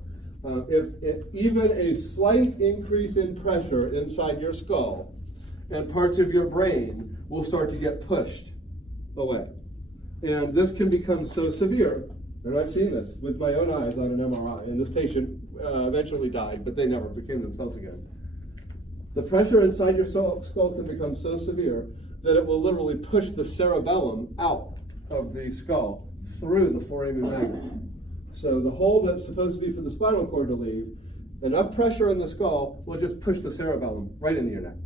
If even a slight increase in pressure inside your skull and parts of your brain will start to get pushed away. And this can become so severe, and I've seen this with my own eyes on an MRI, and this patient eventually died, but they never became themselves again. The pressure inside your skull can become so severe that it will literally push the cerebellum out of the skull through the foramen magnum. So the hole that's supposed to be for the spinal cord to leave, enough pressure in the skull will just push the cerebellum right into your neck.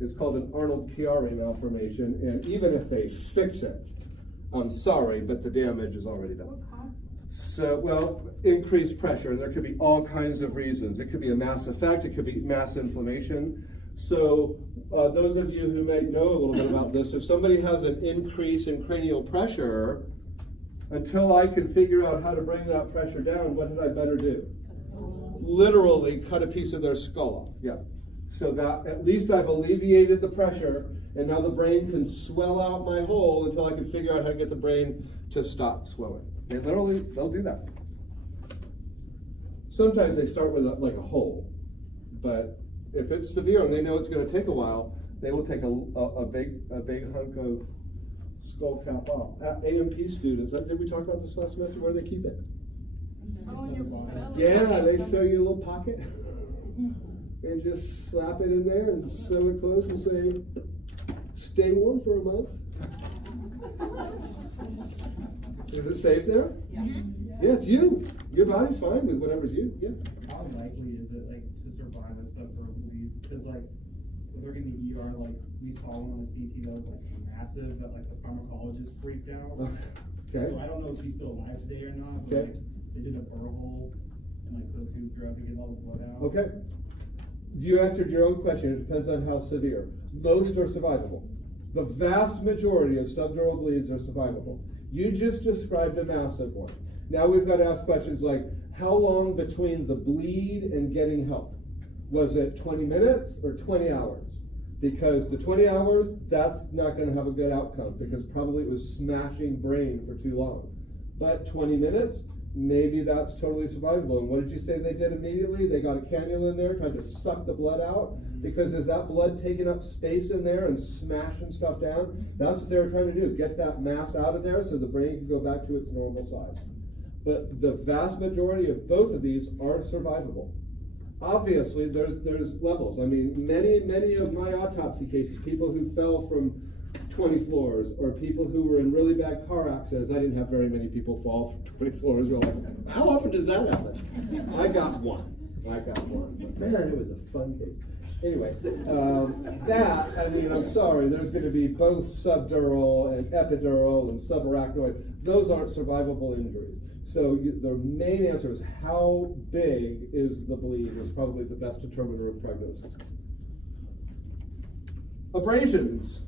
It's called an Arnold-Chiari malformation, and even if they fix it, I'm sorry, but the damage is already done. What caused that? So, well, increased pressure, and there could be all kinds of reasons. It could be a mass effect, it could be mass inflammation. So, those of you who may know a little bit about this, if somebody has an increase in cranial pressure, until I can figure out how to bring that pressure down, what had I better do? Literally cut a piece of their skull off, yeah. So that at least I've alleviated the pressure, and now the brain can swell out my hole until I can figure out how to get the brain to stop swelling. And literally, they'll do that. Sometimes they start with like a hole, but if it's severe and they know it's going to take a while, they will take a big hunk of skull cap off. AMP students, did we talk about this last semester? Where do they keep it? Oh, in your skull. Yeah, they sew you a little pocket and just slap it in there and sew it closed and say, stay warm for a month. Is it safe there? Yeah. Yeah, it's you. Your body's fine with whatever's you. Yeah. How likely is it, like, to survive a subdural bleed? Because, like, when they're in the ER, like, we saw one on the CT that was, like, massive, that, like, the pharmacologist freaked out. Okay. So I don't know if she's still alive today or not, but, Okay. like, they did a burr hole and, like, put a tube throughout to get all the blood out. Okay. You answered your own question. It depends on how severe. Most are survivable. The vast majority of subdural bleeds are survivable. You just described a massive one. Now we've got to ask questions like, how long between the bleed and getting help? Was it 20 minutes or 20 hours? Because the 20 hours, that's not going to have a good outcome because probably it was smashing brain for too long. But 20 minutes, maybe that's totally survivable. And what did you say they did immediately? They got a cannula in there trying to suck the blood out, because is that blood taking up space in there and smashing stuff down? That's what they were trying to do, get that mass out of there so the brain can go back to its normal size. But the vast majority of both of these are survivable. Obviously, there's levels. I mean, many of my autopsy cases, people who fell from 20 floors, or people who were in really bad car accidents. I didn't have very many people fall from 20 floors. We're like, how often does that happen? I got one. But man, it was a fun case. Anyway, I'm sorry, there's going to be both subdural and epidural and subarachnoid. Those aren't survivable injuries. So the main answer is how big is the bleed is probably the best determiner of prognosis. Abrasions.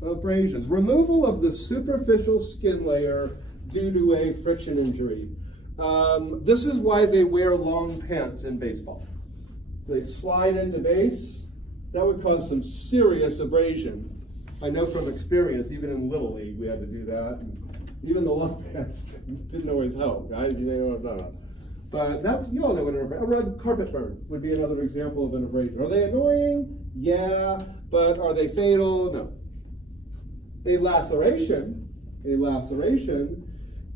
Removal of the superficial skin layer due to a friction injury. This is why they wear long pants in baseball. They slide into base. That would cause some serious abrasion. I know from experience, even in Little League, we had to do that. And even the long pants didn't always help, right? You know what I'm talking about. But that's, you all know what a red carpet burn would be another example of an abrasion. Are they annoying? Yeah. But are they fatal? No. A laceration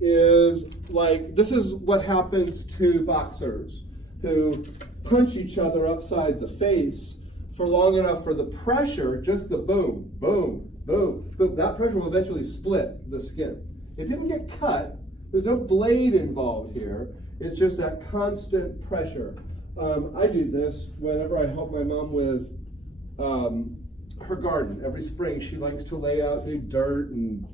is like, this is what happens to boxers who punch each other upside the face for long enough for the pressure, just the boom, boom, boom, boom. That pressure will eventually split the skin. It didn't get cut. There's no blade involved here. It's just that constant pressure. I do this whenever I help my mom with her garden. Every spring she likes to lay out dirt and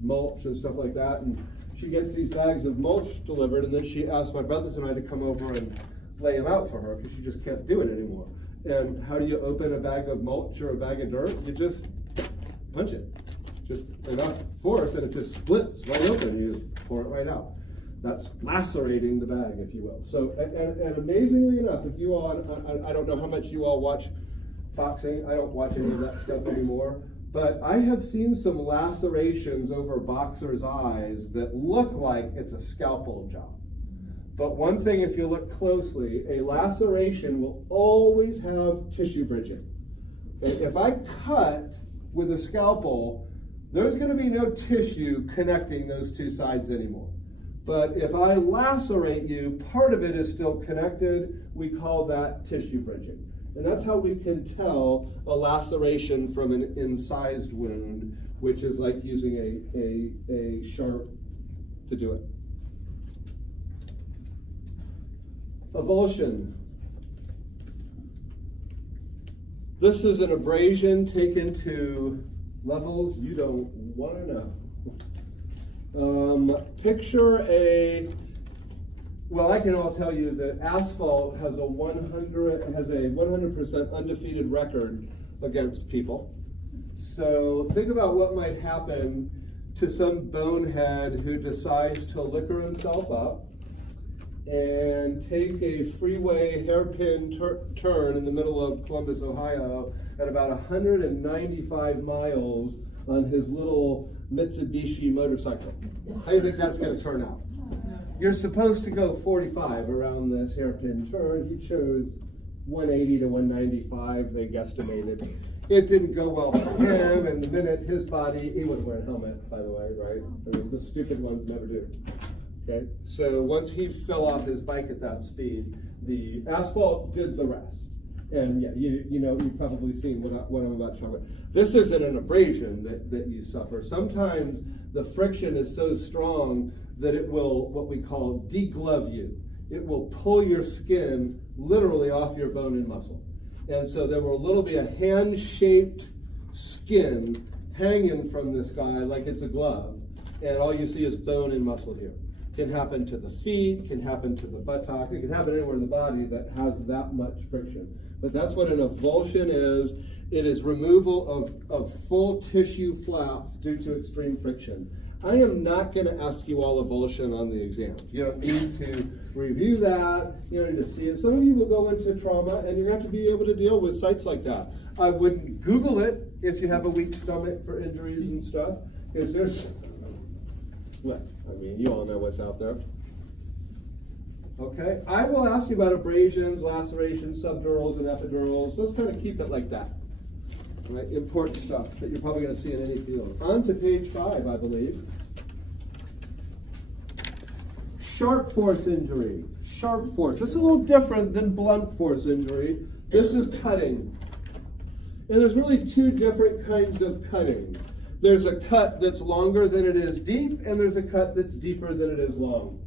mulch and stuff like that. And she gets these bags of mulch delivered, and then she asks my brothers and I to come over and lay them out for her because she just can't do it anymore. And how do you open a bag of mulch or a bag of dirt? You just punch it. Just enough force and it just splits right open. You just pour it right out. That's lacerating the bag, if you will. So, and amazingly enough, if you all, I don't know how much you all watch boxing. I don't watch any of that stuff anymore. But I have seen some lacerations over boxers' eyes that look like it's a scalpel job. But one thing, if you look closely, a laceration will always have tissue bridging. Okay? If I cut with a scalpel, there's going to be no tissue connecting those two sides anymore. But if I lacerate you, part of it is still connected. We call that tissue bridging. And that's how we can tell a laceration from an incised wound, which is like using a sharp to do it. Avulsion. This is an abrasion taken to levels you don't want to know. Picture well, I can all tell you that asphalt has a 100% undefeated record against people. So think about what might happen to some bonehead who decides to liquor himself up and take a freeway hairpin turn in the middle of Columbus, Ohio at about 195 miles on his little Mitsubishi motorcycle. How do you think that's going to turn out? You're supposed to go 45 around this hairpin turn. He chose 180 to 195, they guesstimated. It didn't go well for him, and the minute his body, he wasn't wearing a helmet, by the way, right? I mean, the stupid ones never do. Okay, so once he fell off his bike at that speed, the asphalt did the rest. And yeah, you know, you've probably seen what I'm about to talk about. This isn't an abrasion that you suffer. Sometimes the friction is so strong that it will, what we call, deglove you. It will pull your skin literally off your bone and muscle. And so there will literally be a hand-shaped skin hanging from this guy like it's a glove, and all you see is bone and muscle here. Can happen to the feet, can happen to the buttocks, it can happen anywhere in the body that has that much friction. But that's what an avulsion is. It is removal of full tissue flaps due to extreme friction. I am not going to ask you all avulsion on the exam. You don't need to review that. You don't need to see it. Some of you will go into trauma, and you're going to have to be able to deal with sites like that. I wouldn't Google it if you have a weak stomach for injuries and stuff, because there's, well, I mean, you all know what's out there. Okay, I will ask you about abrasions, lacerations, subdurals, and epidurals. Let's kind of keep it like that. Right, important stuff that you're probably going to see in any field. On to page 5, I believe. Sharp force injury. Sharp force. This is a little different than blunt force injury. This is cutting. And there's really two different kinds of cutting. There's a cut that's longer than it is deep, and there's a cut that's deeper than it is long.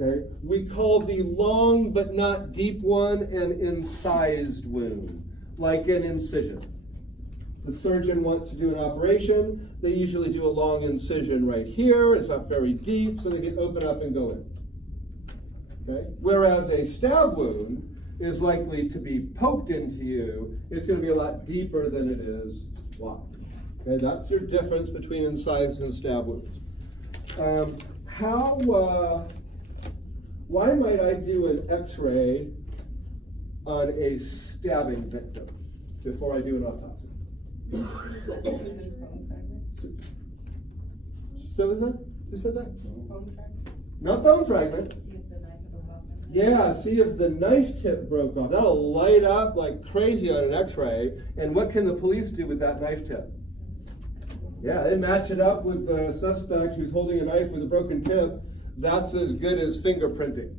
Okay? We call the long but not deep one an incised wound, like an incision. The surgeon wants to do an operation, they usually do a long incision right here. It's not very deep, so they can open up and go in. Okay? Whereas a stab wound is likely to be poked into you. It's going to be a lot deeper than it is wide. Okay? That's your difference between incised and stab wounds. Why might I do an x-ray on a stabbing victim before I do an autopsy? So is that? Who said that? Bone fragment. Not bone fragment. See if the knife broke off. Yeah, see if the knife tip broke off. That'll light up like crazy on an x-ray. And what can the police do with that knife tip? Yeah, they match it up with the suspect who's holding a knife with a broken tip. That's as good as fingerprinting.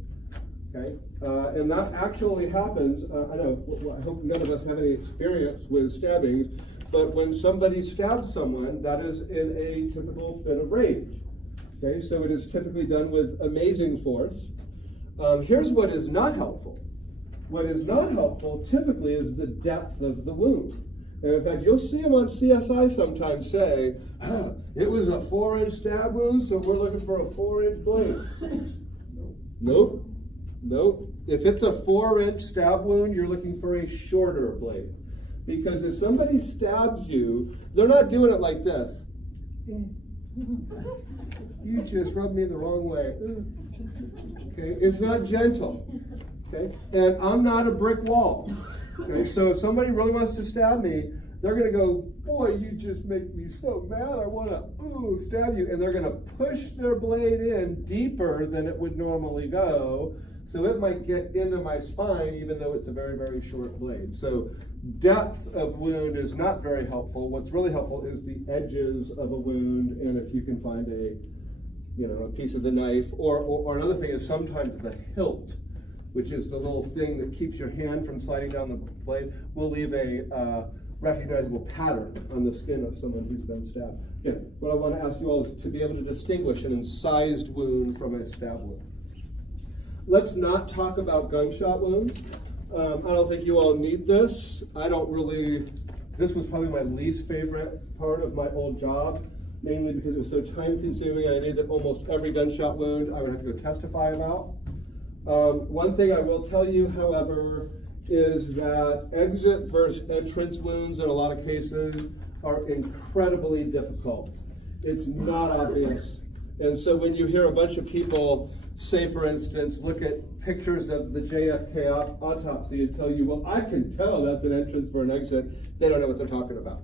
Okay? And that actually happens. I know, I hope none of us have any experience with stabbings, but when somebody stabs someone, that is in a typical fit of rage. Okay, so it is typically done with amazing force. Here's what is not helpful. What is not helpful typically is the depth of the wound. And in fact, you'll see them on CSI sometimes say, it was a 4-inch stab wound, so we're looking for a 4-inch blade. Nope. Nope. If it's a 4-inch stab wound, you're looking for a shorter blade. Because if somebody stabs you, they're not doing it like this. You just rubbed me the wrong way. Okay, it's not gentle. Okay, and I'm not a brick wall. Okay, so if somebody really wants to stab me, they're gonna go, boy, you just make me so mad, I wanna stab you. And they're gonna push their blade in deeper than it would normally go. So it might get into my spine even though it's a very, very short blade. So depth of wound is not very helpful. What's really helpful is the edges of a wound, and if you can find a piece of the knife, or another thing is sometimes the hilt, which is the little thing that keeps your hand from sliding down the blade, will leave a recognizable pattern on the skin of someone who's been stabbed. Again, what I want to ask you all is to be able to distinguish an incised wound from a stab wound. Let's not talk about gunshot wounds. I don't think you all need this. This was probably my least favorite part of my old job, mainly because it was so time consuming and I knew that almost every gunshot wound I would have to go testify about. One thing I will tell you, however, is that exit versus entrance wounds in a lot of cases are incredibly difficult. It's not obvious. And so when you hear a bunch of people say, for instance, look at pictures of the JFK autopsy and tell you, well, I can tell that's an entrance for an exit, they don't know what they're talking about.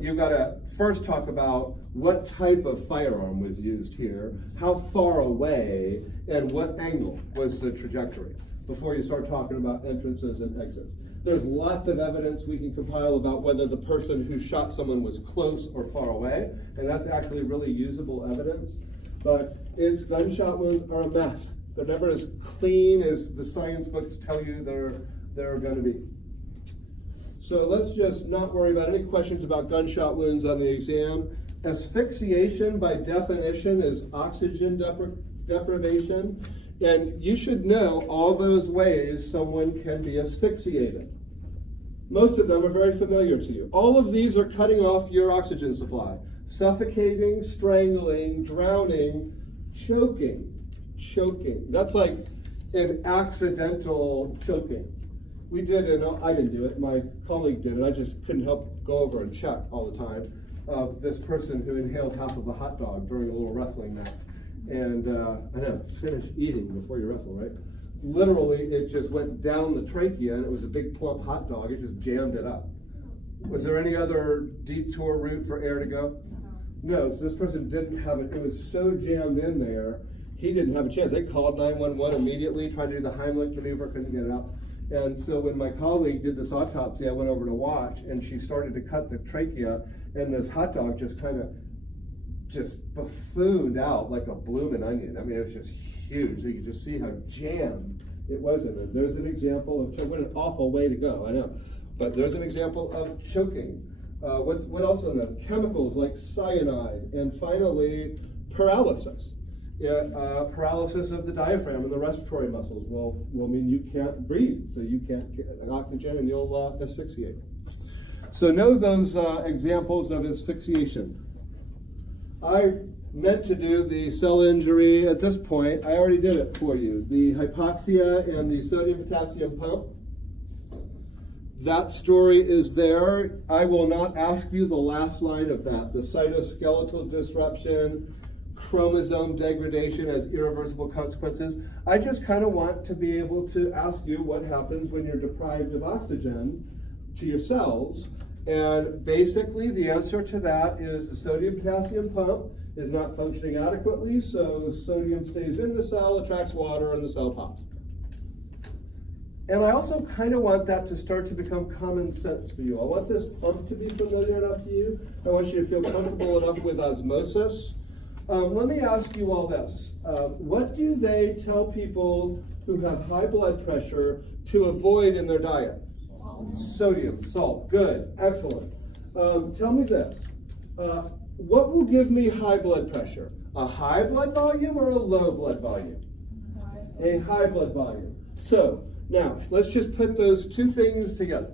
You've got to first talk about what type of firearm was used here, how far away, and what angle was the trajectory before you start talking about entrances and exits. There's lots of evidence we can compile about whether the person who shot someone was close or far away, and that's actually really usable evidence. But gunshot wounds are a mess. They're never as clean as the science books tell you they're going to be. So let's just not worry about any questions about gunshot wounds on the exam. Asphyxiation, by definition, is oxygen deprivation. And you should know all those ways someone can be asphyxiated. Most of them are very familiar to you. All of these are cutting off your oxygen supply. Suffocating, strangling, drowning, choking. That's like an accidental choking. I didn't do it, my colleague did it. I just couldn't help go over and check all the time of this person who inhaled half of a hot dog during a little wrestling match. And I know, finish eating before you wrestle, right? Literally, it just went down the trachea, and it was a big plump hot dog. It just jammed it up. Was there any other detour route for air to go? No, so this person didn't have it. It was so jammed in there, he didn't have a chance. They called 911 immediately, tried to do the Heimlich maneuver, couldn't get it out. And so when my colleague did this autopsy, I went over to watch, and she started to cut the trachea, and this hot dog just buffooned out like a bloomin' onion. I mean, it was just huge. So you could just see how jammed it was in it. There's an example of what an awful way to go, I know. But there's an example of choking. What else in there? Chemicals like cyanide, and finally paralysis. Paralysis of the diaphragm and the respiratory muscles will mean you can't breathe, so you can't get oxygen and you'll asphyxiate. So know those examples of asphyxiation. I meant to do the cell injury at this point. I already did it for you. The hypoxia and the sodium potassium pump. That story is there. I will not ask you the last line of that. The cytoskeletal disruption, chromosome degradation as irreversible consequences. I just kind of want to be able to ask you what happens when you're deprived of oxygen to your cells. And basically the answer to that is the sodium potassium pump is not functioning adequately, so sodium stays in the cell, attracts water, and the cell pops. And I also kind of want that to start to become common sense for you. I want this pump to be familiar enough to you. I want you to feel comfortable enough with osmosis. Let me ask you all this. What do they tell people who have high blood pressure to avoid in their diet? Sodium, salt, good, excellent. Tell me this. What will give me high blood pressure? A high blood volume or a low blood volume? A high blood volume. So, now, let's just put those two things together.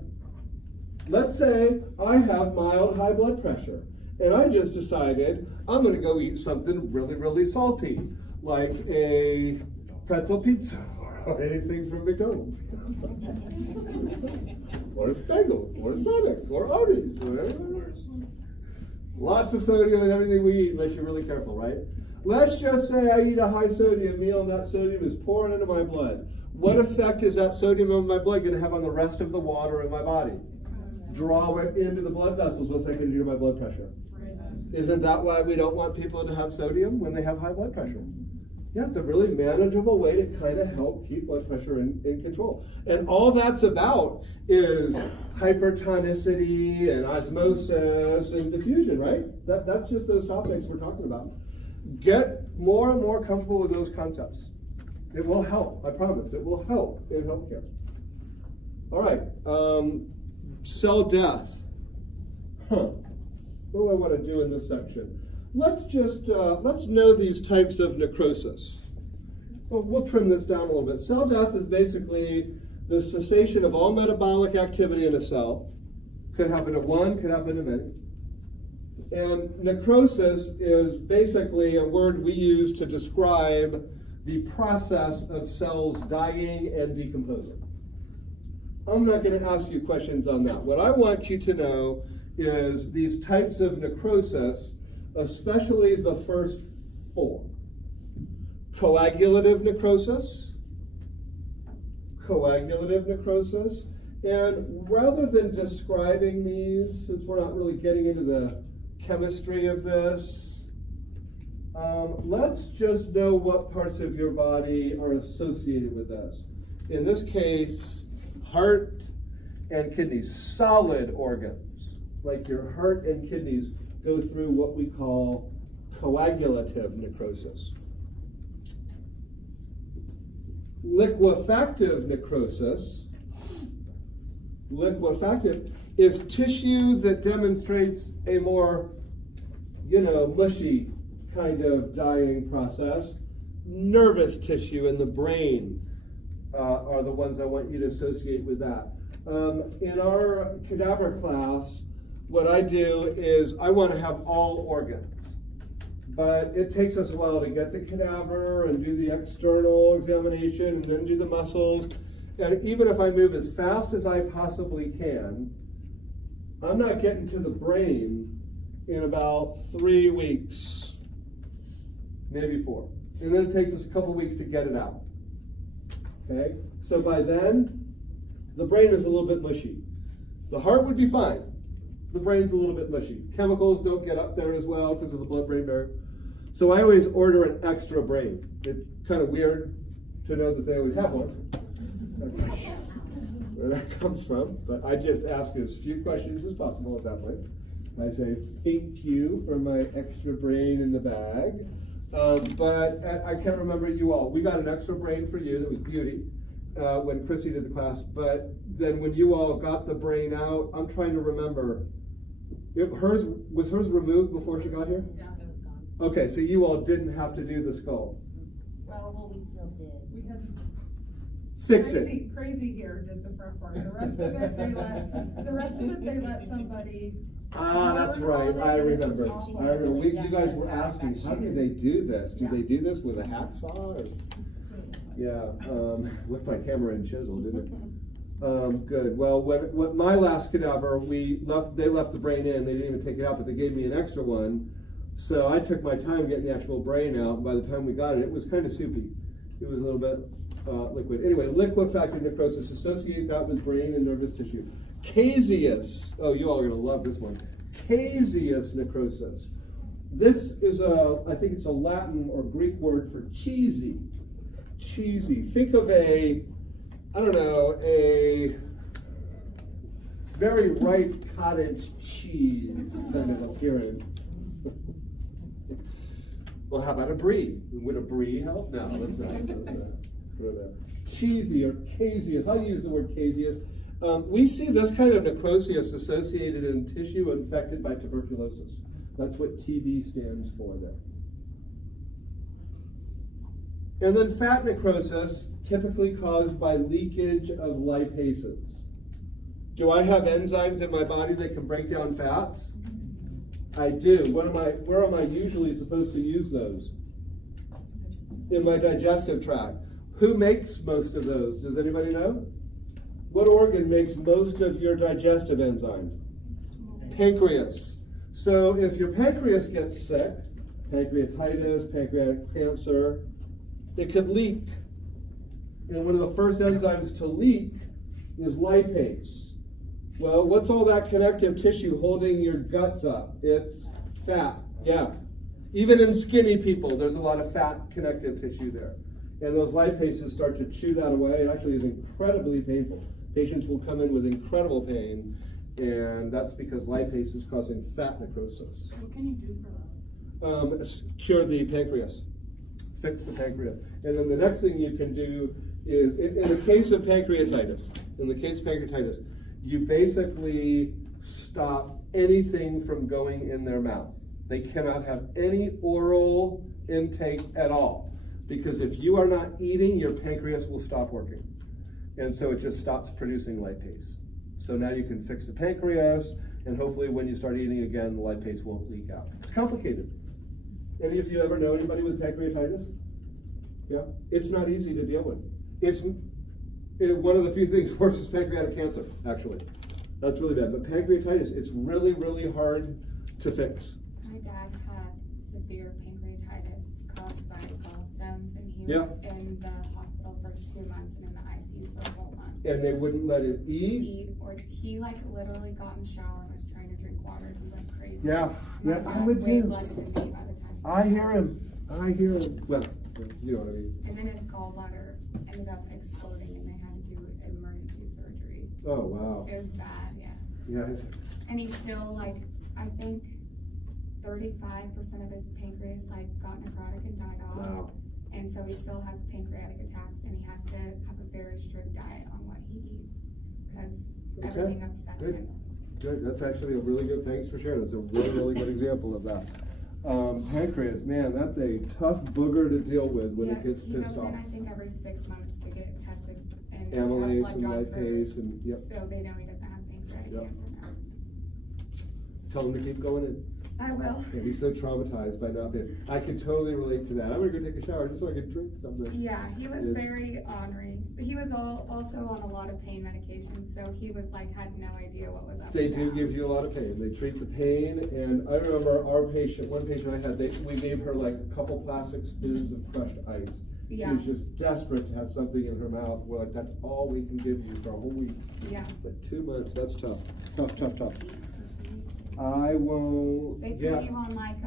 Let's say I have mild high blood pressure, and I just decided I'm going to go eat something really, really salty, like a pretzel pizza or anything from McDonald's. Or Bagels, or Sonic, or Arby's, whatever. Lots of sodium in everything we eat, unless you're really careful, right? Let's just say I eat a high sodium meal and that sodium is pouring into my blood. What effect is that sodium in my blood going to have on the rest of the water in my body? Draw it into the blood vessels. What's that going to do to my blood pressure? Isn't that why we don't want people to have sodium when they have high blood pressure? Yeah, it's a really manageable way to kind of help keep blood pressure in control. And all that's about is hypertonicity and osmosis and diffusion, right? That's just those topics we're talking about. Get more and more comfortable with those concepts. It will help, I promise. It will help in healthcare. All right, cell death. What do I want to do in this section? Let's know these types of necrosis. Well, we'll trim this down a little bit. Cell death is basically the cessation of all metabolic activity in a cell. Could happen to one, could happen to many. And necrosis is basically a word we use to describe the process of cells dying and decomposing. I'm not going to ask you questions on that. What I want you to know is these types of necrosis, especially the first four. Coagulative necrosis, and rather than describing these, since we're not really getting into the chemistry of this, let's just know what parts of your body are associated with this. In this case, heart and kidneys, solid organs, like your heart and kidneys, go through what we call coagulative necrosis. Liquefactive necrosis, is tissue that demonstrates a more, mushy kind of dying process. Nervous tissue in the brain are the ones I want you to associate with that. In our cadaver class, what I do is I want to have all organs. But it takes us a while to get the cadaver and do the external examination and then do the muscles. And even if I move as fast as I possibly can, I'm not getting to the brain in about 3 weeks, maybe 4. And then it takes us a couple weeks to get it out. Okay? So by then, the brain is a little bit mushy. The heart would be fine. The brain's a little bit mushy. Chemicals don't get up there as well because of the blood-brain barrier. So I always order an extra brain. It's kind of weird to know that they always have one. Where that comes from, but I just ask as few questions as possible at that point. I say, thank you for my extra brain in the bag. But I can't remember you all. We got an extra brain for you that was beauty when Chrissy did the class. But then when you all got the brain out, I'm trying to remember. Was hers removed before she got here? Yeah, it was gone. Okay, so you all didn't have to do the skull. Well, we still did. We had Fix it. Crazy here did the front part. The rest of it they let somebody. Ah, that's right. I remember. You guys were asking, how do they do this? Do they do this with a hacksaw? Or? Yeah, with my hammer and chisel, didn't it? Good. Well, when my last cadaver, they left the brain in. They didn't even take it out, but they gave me an extra one. So I took my time getting the actual brain out. And by the time we got it, it was kind of soupy. It was a little bit liquid. Anyway, liquefactive necrosis. Associate that with brain and nervous tissue. Caseous. Oh, you all are going to love this one. Caseous necrosis. This is I think it's a Latin or Greek word for cheesy. Cheesy. Think of a very ripe cottage cheese kind of appearance. Well, how about a brie? Would a brie help? No, let's not. Cheesy or caseous. I use the word caseous. We see this kind of necrosis associated in tissue infected by tuberculosis. That's what TB stands for there. And then fat necrosis, typically caused by leakage of lipases. Do I have enzymes in my body that can break down fats? I do. Where am I usually supposed to use those? In my digestive tract. Who makes most of those? Does anybody know? What organ makes most of your digestive enzymes? Pancreas. So if your pancreas gets sick, pancreatitis, pancreatic cancer, it could leak. And one of the first enzymes to leak is lipase. Well, what's all that connective tissue holding your guts up? It's fat, yeah. Even in skinny people, there's a lot of fat connective tissue there. And those lipases start to chew that away. It actually is incredibly painful. Patients will come in with incredible pain, and that's because lipase is causing fat necrosis. What can you do for that? Cure the pancreas, fix the pancreas. And then the next thing you can do is, in the case of pancreatitis, you basically stop anything from going in their mouth. They cannot have any oral intake at all, because if you are not eating, your pancreas will stop working. And so it just stops producing lipase. So now you can fix the pancreas, and hopefully when you start eating again, the lipase won't leak out. It's complicated. Any of you ever know anybody with pancreatitis? Yeah, it's not easy to deal with. It's one of the few things worse is pancreatic cancer, actually. That's really bad. But pancreatitis, it's really, really hard to fix. My dad had severe pancreatitis caused by gallstones, and he Yeah. was in the hospital for 2 months and in the ICU for a whole month. And they wouldn't let it eat. Or he like literally got in the shower and was trying to drink water. He went crazy. Yeah, My yeah, dad I would weighed too. less than me by the time. I hear him. Well, you know what I mean. And then his gallbladder ended up exploding, and they had to do emergency surgery. Oh, wow. It was bad, yeah. Yes. And he's still like, I think 35% of his pancreas like got necrotic and died off. Wow. And so he still has pancreatic attacks, and he has to have a very strict diet on what he eats because Okay. everything upsets Good. him. Good. That's actually a really good, thanks for sharing. That's a really, really good example of that. Pancreas, man, that's a tough booger to deal with when it gets He pissed goes off. in, I think, every 6 months to get tested and Amylase have and blood drawn lipase and, yep. so they know he doesn't have pancreatic Yep. cancer now. Tell him to keep going in. I will. Yeah, he's so traumatized by not being. I can totally relate to that. I'm gonna go take a shower just so I can drink something. Yeah, he was It's- very ornery. He was also on a lot of pain medication, so he was like, had no idea what was up. They and do down. give you a lot of pain. They treat the pain, and I remember one patient I had, we gave her like a couple plastic spoons of crushed ice. She Yeah. was just desperate to have something in her mouth. We're like, that's all we can give you for a whole week. Yeah. But 2 months, that's tough. Tough. I won't, They put yeah. you on like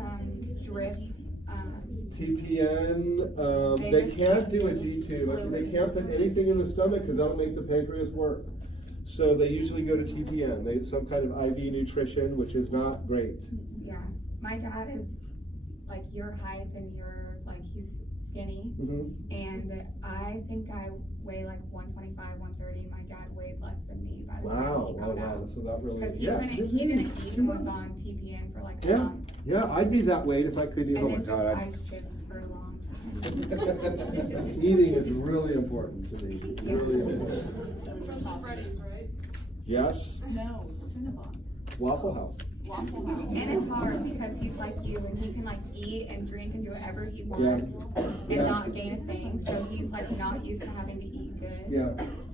drip. TPN, They they just can't give do a you G-tube. They fluids. can't put anything in the stomach because that'll make the pancreas work. So they usually go to TPN. They some kind of IV nutrition, which is not great. Yeah. My dad is like your height and you're like he's skinny, and I think I weigh like 125, 130. My dad weighed less than me by the time he got out. So that really, Because he yeah. didn't eat and was on TPN for like a month. Yeah, I'd be that weight if I could eat. And Oh my then just God. ice chips for a long time. Eating is really important to me. Really important. Especially Freddy's, right? Yes, No, Cinnabon. Waffle House. Waffle House. And it's hard because he's like you and he can like eat and drink and do whatever he wants and not gain a thing. So he's like not used to having to eat good.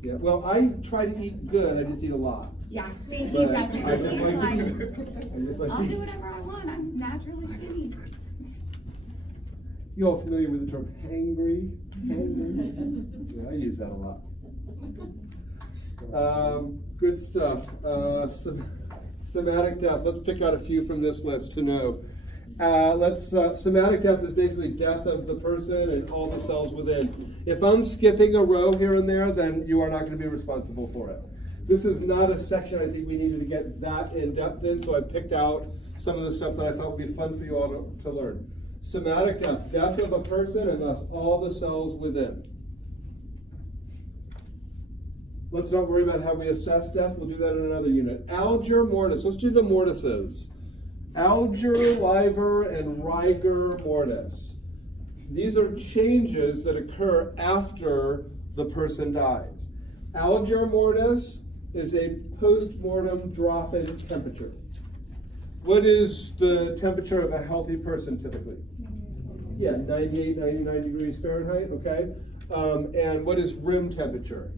Yeah. Well, I try to eat good. I just eat a lot. Yeah. See, he But doesn't. I just He's like like, I just like I'll to do eat. whatever I want. I'm naturally skinny. You all familiar with the term hangry? Yeah, I use that a lot. Good stuff. Somatic death. Let's pick out a few from this list to know. Somatic death is basically death of the person and all the cells within. If I'm skipping a row here and there, then you are not going to be responsible for it. This is not a section I think we needed to get that in depth in, so I picked out some of the stuff that I thought would be fun for you all to learn. Somatic death, death of a person and thus all the cells within. Let's not worry about how we assess death. We'll do that in another unit. Alger mortis. Let's do the mortises. Alger, liver, and rigor mortis. These are changes that occur after the person dies. Alger mortis is a post-mortem drop in temperature. What is the temperature of a healthy person typically? Yeah, 98, 99 degrees Fahrenheit, okay? And what is room temperature?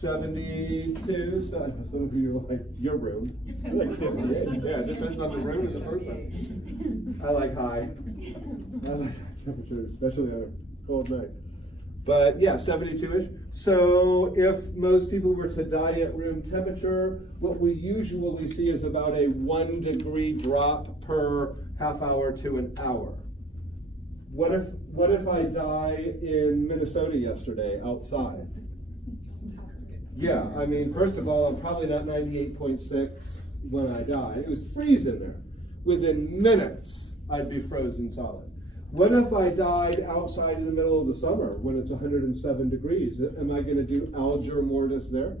72, so some of you are like, your room. I like 58. Yeah, it depends on the room and the person. I like high. I like high temperature, especially on a cold night. But yeah, 72-ish. So if most people were to die at room temperature, what we usually see is about a 1 degree drop per half hour to an hour. What if I die in Minnesota yesterday outside? Yeah, I mean, first of all, I'm probably not 98.6 when I die. It was freezing there. Within minutes, I'd be frozen solid. What if I died outside in the middle of the summer when it's 107 degrees? Am I going to do algor mortis there?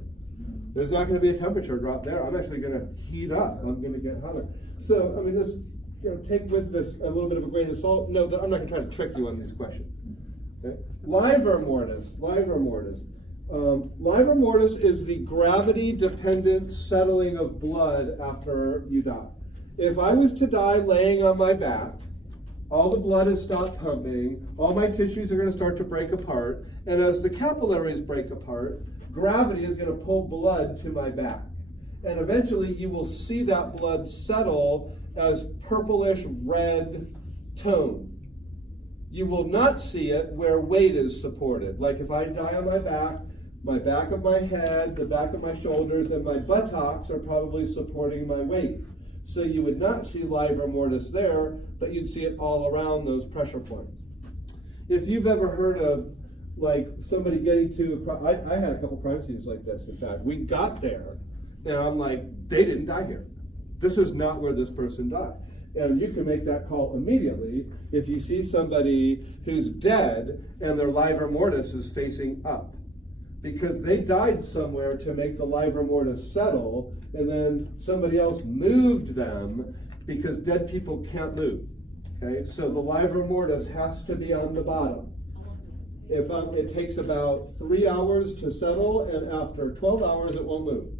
There's not going to be a temperature drop there. I'm actually going to heat up. I'm going to get hotter. So, I mean, this, take with this a little bit of a grain of salt. No, I'm not going to try to trick you on these questions. Okay? Livor mortis. Livor mortis. Livor mortis is the gravity-dependent settling of blood after you die. If I was to die laying on my back, all the blood has stopped pumping, all my tissues are going to start to break apart, and as the capillaries break apart, gravity is going to pull blood to my back. And eventually you will see that blood settle as purplish red tone. You will not see it where weight is supported. Like if I die on my back of my head, the back of my shoulders, and my buttocks are probably supporting my weight. So you would not see livor mortis there, but you'd see it all around those pressure points. If you've ever heard of like somebody getting to, I had a couple crime scenes like this, in fact. We got there, and I'm like, they didn't die here. This is not where this person died. And you can make that call immediately if you see somebody who's dead and their livor mortis is facing up. Because they died somewhere to make the livor mortis settle, and then somebody else moved them because dead people can't move. Okay, so the livor mortis has to be on the bottom. It takes about 3 hours to settle, and after 12 hours it won't move.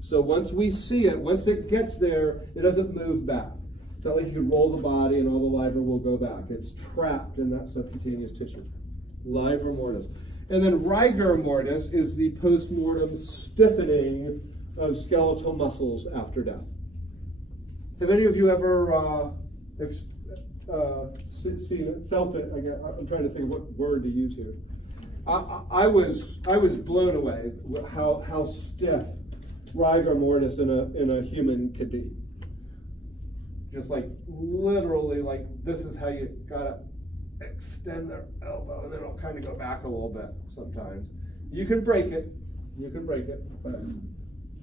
So once we see it, once it gets there, it doesn't move back. It's not like you can roll the body and all the livor will go back. It's trapped in that subcutaneous tissue. Livor mortis. And then rigor mortis is the post-mortem stiffening of skeletal muscles after death. Have any of you ever seen it, felt it? I'm trying to think of what word to use here. I was blown away how stiff rigor mortis in a human could be. Just like literally, like this is how you gotta extend their elbow, and then it'll kind of go back a little bit sometimes. You can break it, but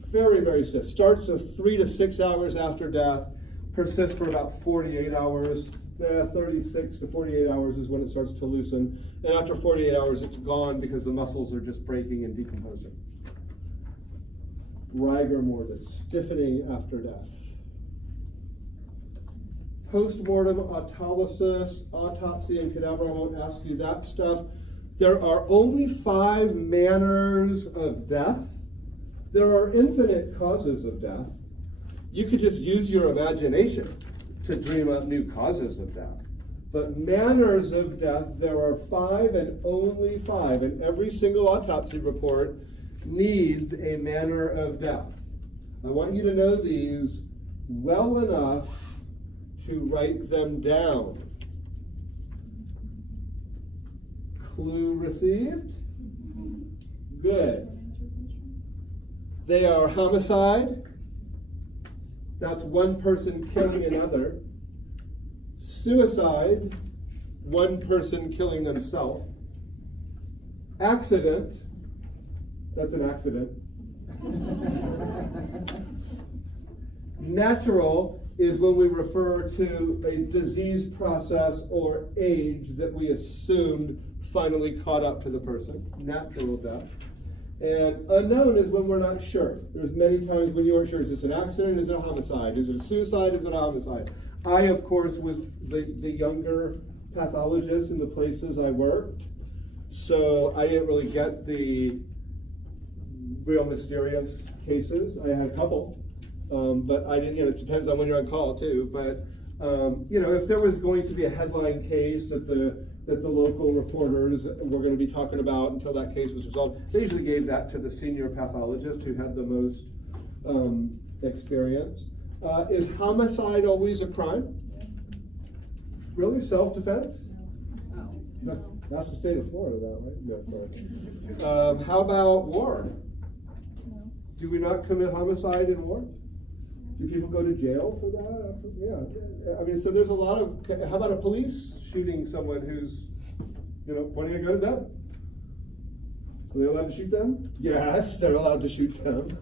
very, very stiff. Starts at 3 to 6 hours after death, persists for about 48 hours. 36 to 48 hours is when it starts to loosen, and after 48 hours it's gone because the muscles are just breaking and decomposing. Rigor mortis, stiffening after death. Post-mortem autolysis, autopsy, and cadaver. I won't ask you that stuff. There are only 5 manners of death. There are infinite causes of death. You could just use your imagination to dream up new causes of death. But manners of death, there are 5 and only 5. And every single autopsy report needs a manner of death. I want you to know these well enough to write them down. Clue received? Good. They are homicide. That's one person killing another. Suicide, one person killing themselves. Accident, that's an accident. Natural is when we refer to a disease process or age that we assumed finally caught up to the person. Natural death. And unknown is when we're not sure. There's many times when you aren't sure. Is this an accident? Is it a homicide? Is it a suicide? Is it a homicide? I, of course, was the younger pathologist in the places I worked. So I didn't really get the real mysterious cases. I had a couple. But I didn't, it depends on when you're on call too. But, if there was going to be a headline case that the that the local reporters were going to be talking about until that case was resolved. They usually gave that to the senior pathologist who had the most experience. Is homicide always a crime? Yes. Really? Self-defense? No. That's the state of Florida, that way. No, sorry. How about war? No. Do we not commit homicide in war? Do people go to jail for that? Yeah. I mean, so there's a lot of. How about a police shooting someone who's, pointing a gun at them? Are they allowed to shoot them? Yes, they're allowed to shoot them.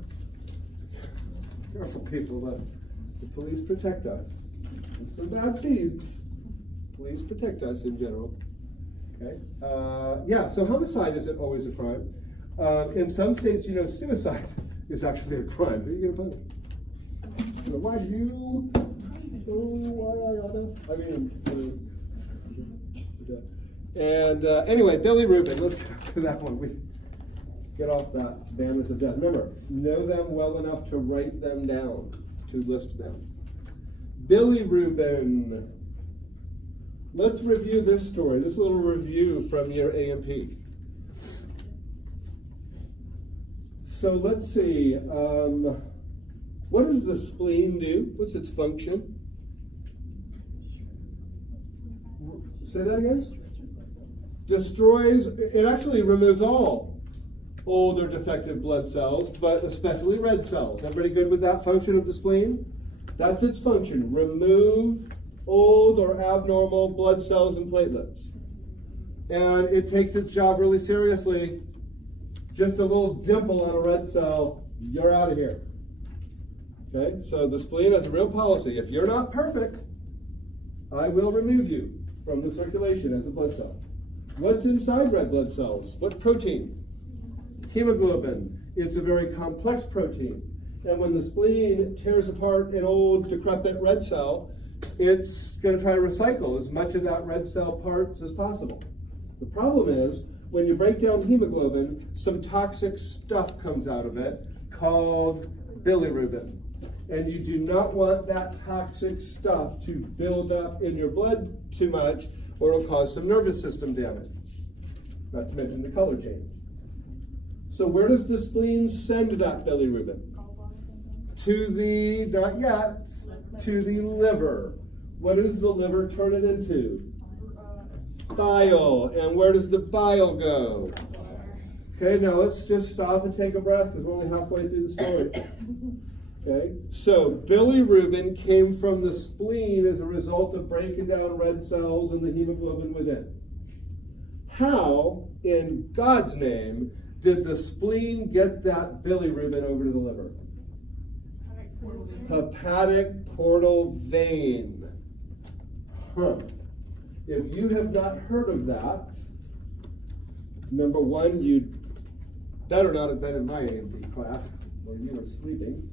Careful, people. The police protect us. There's some bad seeds. Police protect us in general. Okay. So homicide isn't always a crime. In some states, suicide is actually a crime. Who are you going to punish? Why you? I mean, and anyway, Billy Rubin. Let's get to that one. We get off that banners of death. Remember, know them well enough to write them down, to list them. Billy Rubin. Let's review this story. This little review from your A&P. So let's see. What does the spleen do? What's its function? Say that again? Destroys, it actually removes all old or defective blood cells, but especially red cells. Everybody good with that function of the spleen? That's its function. Remove old or abnormal blood cells and platelets. And it takes its job really seriously. Just a little dimple on a red cell, you're out of here. Okay, so the spleen has a real policy. If you're not perfect, I will remove you from the circulation as a blood cell. What's inside red blood cells? What protein? Hemoglobin. It's a very complex protein. And when the spleen tears apart an old, decrepit red cell, it's going to try to recycle as much of that red cell parts as possible. The problem is, when you break down hemoglobin, some toxic stuff comes out of it called bilirubin. And you do not want that toxic stuff to build up in your blood too much, or it'll cause some nervous system damage. Not to mention the color change. So where does the spleen send that bilirubin? To the, not yet, to the liver. What does the liver turn it into? Bile. And where does the bile go? Okay, now let's just stop and take a breath because we're only halfway through the story. Okay, so bilirubin came from the spleen as a result of breaking down red cells and the hemoglobin within. How, in God's name, did the spleen get that bilirubin over to the liver? Hepatic portal vein. If you have not heard of that, number one, you better not have been in my A&P class where you were sleeping.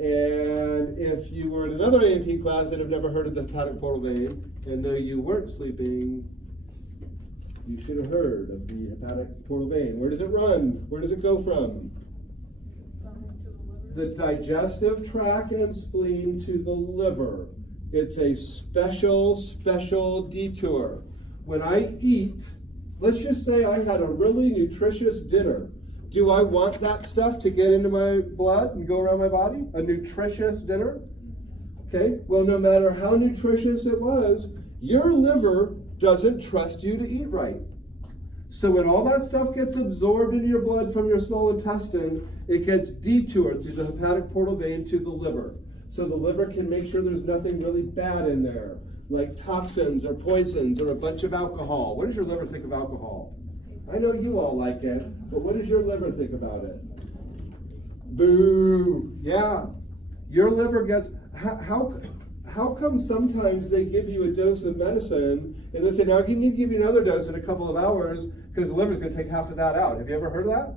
And if you were in another A&P class and have never heard of the hepatic portal vein, and know you weren't sleeping, you should have heard of the hepatic portal vein. Where does it run? Where does it go from? The digestive tract and spleen to the liver. It's a special detour. When I eat, let's just say I had a really nutritious dinner. Do I want that stuff to get into my blood and go around my body? A nutritious dinner? Okay, well, no matter how nutritious it was, your liver doesn't trust you to eat right. So when all that stuff gets absorbed into your blood from your small intestine, it gets detoured through the hepatic portal vein to the liver. So the liver can make sure there's nothing really bad in there, like toxins or poisons or a bunch of alcohol. What does your liver think of alcohol? I know you all like it, but what does your liver think about it? Boo! Yeah. Your liver gets... How come sometimes they give you a dose of medicine and they say, now you need to give you another dose in a couple of hours because the liver's going to take half of that out. Have you ever heard of that?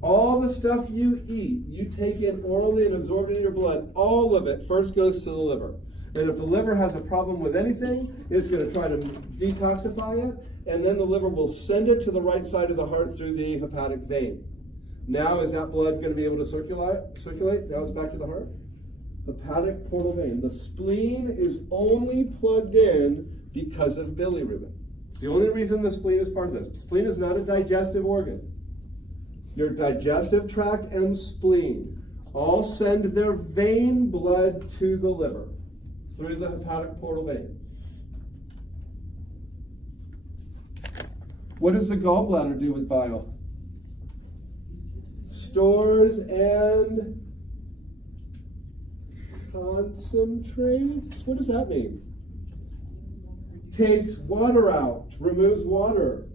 All the stuff you eat, you take in orally and absorb it in your blood, all of it first goes to the liver. And if the liver has a problem with anything, it's going to try to detoxify it, and then the liver will send it to the right side of the heart through the hepatic vein. Now is that blood going to be able to circulate? Now it's back to the heart. Hepatic portal vein. The spleen is only plugged in Because of bilirubin. It's the only reason the spleen is part of this. Spleen is not a digestive organ. Your digestive tract and spleen all send their vein blood to the liver through the hepatic portal vein. What does the gallbladder do with bile? Stores and concentrates? What does that mean? Takes water out, removes water.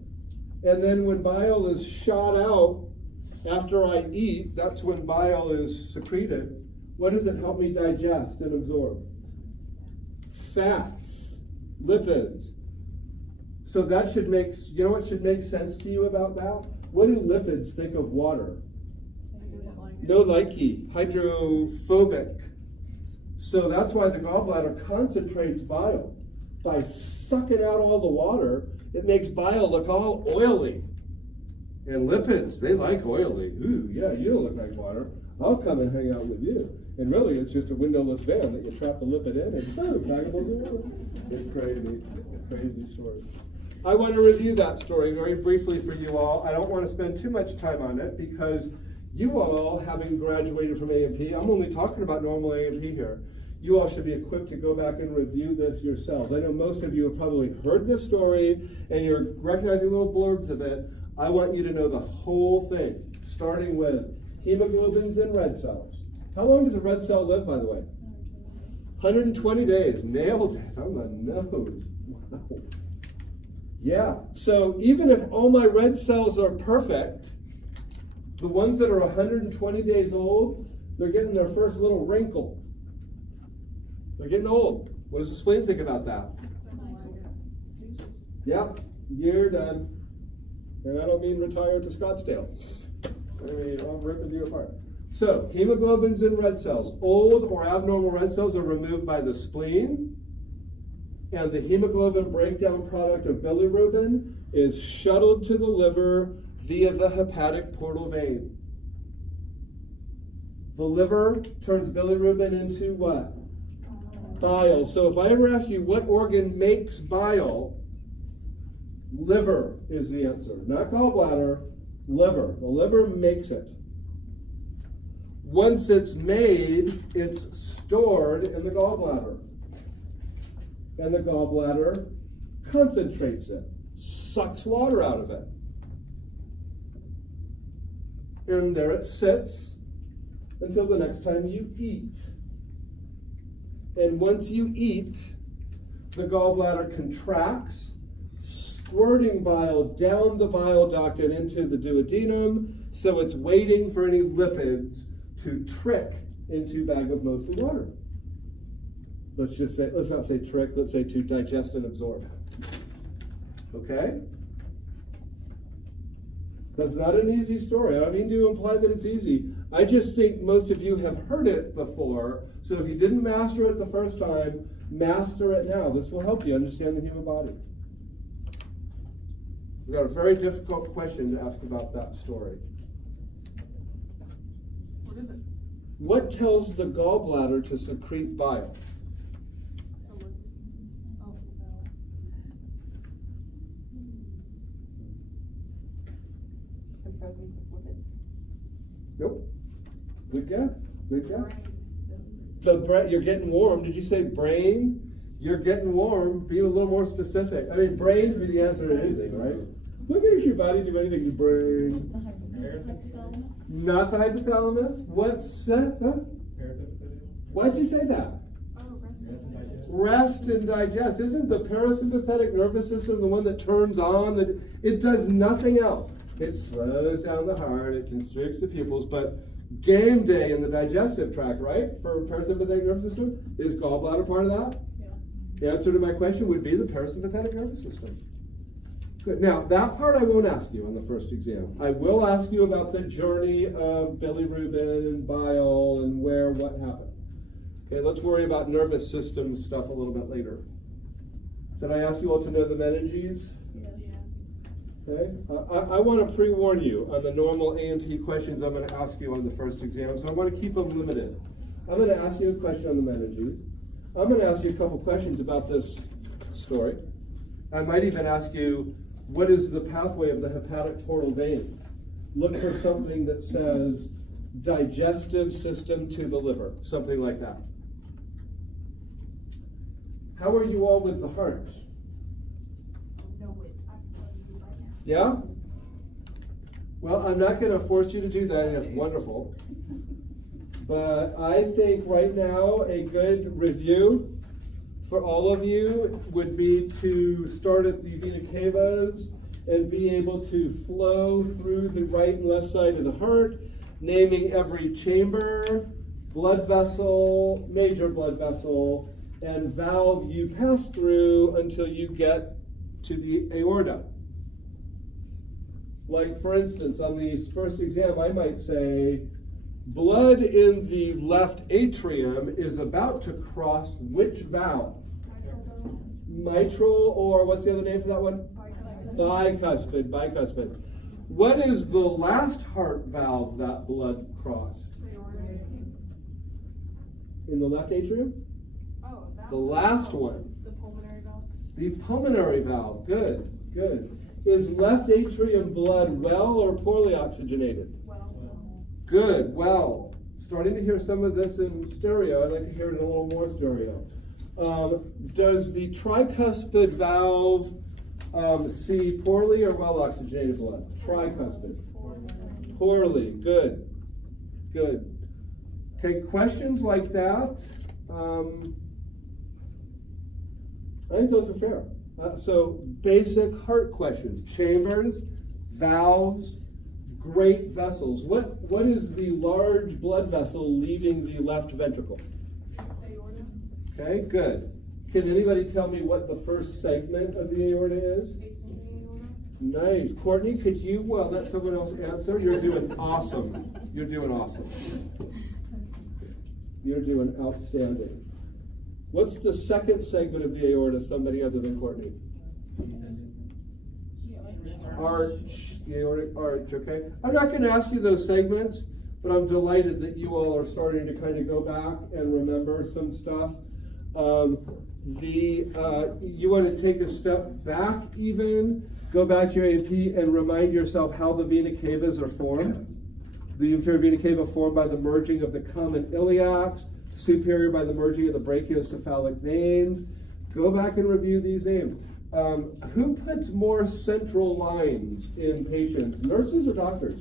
And then when bile is shot out after I eat, that's when bile is secreted. What does it help me digest and absorb? Fats, lipids. So that should make, you know what should make sense to you about that? What do lipids think of water? No likey, hydrophobic. So that's why the gallbladder concentrates bile. By sucking out all the water, it makes bile look all oily. And lipids, they like oily. Ooh, yeah, you don't look like water. I'll come and hang out with you. And really, it's just a windowless van that you trap the lipid in and boom, packables of water. It's crazy, crazy story. I want to review that story very briefly for you all. I don't want to spend too much time on it because you all, having graduated from A&P, I'm only talking about normal A&P here. You all should be equipped to go back and review this yourselves. I know most of you have probably heard this story and you're recognizing little blurbs of it. I want you to know the whole thing, starting with hemoglobins in red cells. How long does a red cell live, by the way? 120 days. Nailed it on the nose. Wow. Yeah, so even if all my red cells are perfect, the ones that are 120 days old, they're getting their first little wrinkle. They're getting old. What does the spleen think about that? Yep, you're done. And I don't mean retire to Scottsdale. I mean, I'm ripping you apart. So, hemoglobins in red cells. Old or abnormal red cells are removed by the spleen, and the hemoglobin breakdown product of bilirubin is shuttled to the liver via the hepatic portal vein. The liver turns bilirubin into what? Bile. So if I ever ask you what organ makes bile, liver is the answer. Not gallbladder, liver. The liver makes it. Once it's made, it's stored in the gallbladder. And the gallbladder concentrates it, sucks water out of it. And there it sits until the next time you eat. And once you eat, the gallbladder contracts, squirting bile down the bile duct and into the duodenum, so it's waiting for any lipids to trick into bag of mostly water. Let's not say trick, let's say to digest and absorb. Okay? That's not an easy story. I don't mean to imply that it's easy. I just think most of you have heard it before, so if you didn't master it the first time, master it now. This will help you understand the human body. We've got a very difficult question to ask about that story. What is it? What tells the gallbladder to secrete bile? The presence of lipids. Nope. Good guess. Good guess. You're getting warm. Did you say brain? You're getting warm. Be a little more specific. I mean, brain could be the answer to anything, right? What makes your body do anything to brain? Not the hypothalamus. What's that? Huh? Why'd you say that? Rest and digest. Isn't the parasympathetic nervous system the one that turns on? It does nothing else. It slows down the heart, it constricts the pupils, but game day in the digestive tract, right? For parasympathetic nervous system, is gallbladder part of that? Yeah. The answer to my question would be the parasympathetic nervous system. Good. Now, that part I won't ask you on the first exam. I will ask you about the journey of bilirubin and bile and what happened. Okay, let's worry about nervous system stuff a little bit later. Did I ask you all to know the meninges? Okay. I want to pre-warn you on the normal A&P questions I'm going to ask you on the first exam, so I want to keep them limited. I'm going to ask you a question on the meninges. I'm going to ask you a couple questions about this story. I might even ask you, what is the pathway of the hepatic portal vein? Look for something that says digestive system to the liver, something like that. How are you all with the heart? No wait, I can tell you right now. Yeah? Well, I'm not going to force you to do that. That's wonderful. But I think right now a good review for all of you would be to start at the vena cavas and be able to flow through the right and left side of the heart, naming every chamber, blood vessel, major blood vessel, and valve you pass through until you get to the aorta. Like, for instance, on the first exam, I might say, blood in the left atrium is about to cross which valve? Mitral, or what's the other name for that one? Bicuspid, bicuspid. What is the last heart valve that blood crossed? In the left atrium? Oh, that The last one. The pulmonary valve. The pulmonary valve. Good, good. Is left atrium blood well or poorly oxygenated? Well, Good, well. Starting to hear some of this in stereo. I'd like to hear it in a little more stereo. Does the tricuspid valve see poorly or well oxygenated blood? Tricuspid. Poorly. Good. Good. Okay, questions like that. I think those are fair. So basic heart questions. Chambers, valves, great vessels. What is the large blood vessel leaving the left ventricle? aorta. Okay, good. Can anybody tell me what the first segment of the aorta is? Aorta. Nice. Courtney, could you let someone else answer? You're doing awesome. You're doing awesome. You're doing outstanding. What's the second segment of the aorta, somebody other than Courtney? Arch, the aortic arch, okay? I'm not going to ask you those segments, but I'm delighted that you all are starting to kind of go back and remember some stuff. You want to take a step back even, go back to your AP and remind yourself how the vena cavas are formed. The inferior vena cava formed by the merging of the common iliacs, superior by the merging of the brachiocephalic veins. Go back and review these names. Who puts more central lines in patients, nurses or doctors?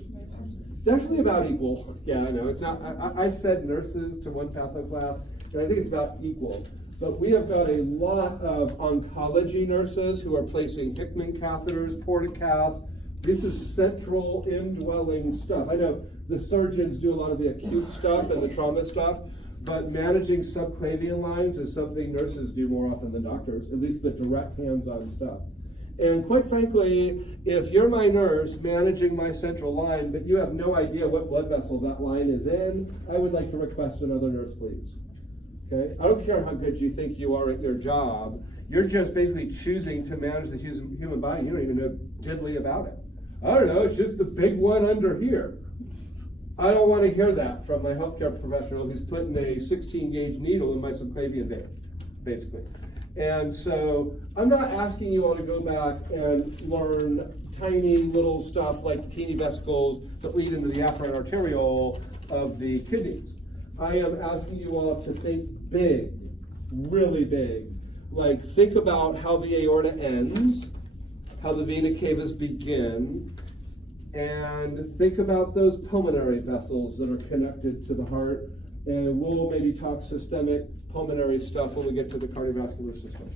It's actually about equal. Yeah, I know. It's not. I said nurses to one patho class, and I think it's about equal. But we have got a lot of oncology nurses who are placing Hickman catheters, portacaths. This is central indwelling stuff. I know the surgeons do a lot of the acute stuff and the trauma stuff, but managing subclavian lines is something nurses do more often than doctors, at least the direct hands-on stuff. And quite frankly, if you're my nurse managing my central line, but you have no idea what blood vessel that line is in, I would like to request another nurse, please. Okay? I don't care how good you think you are at your job. You're just basically choosing to manage the human body. You don't even know diddly about it. I don't know, it's just the big one under here. I don't want to hear that from my healthcare professional who's putting a 16-gauge needle in my subclavian vein, basically. And so I'm not asking you all to go back and learn tiny little stuff like the teeny vesicles that lead into the afferent arteriole of the kidneys. I am asking you all to think big, really big. Like, think about how the aorta ends, how the vena cavas begin, and think about those pulmonary vessels that are connected to the heart. And we'll maybe talk systemic pulmonary stuff when we get to the cardiovascular system.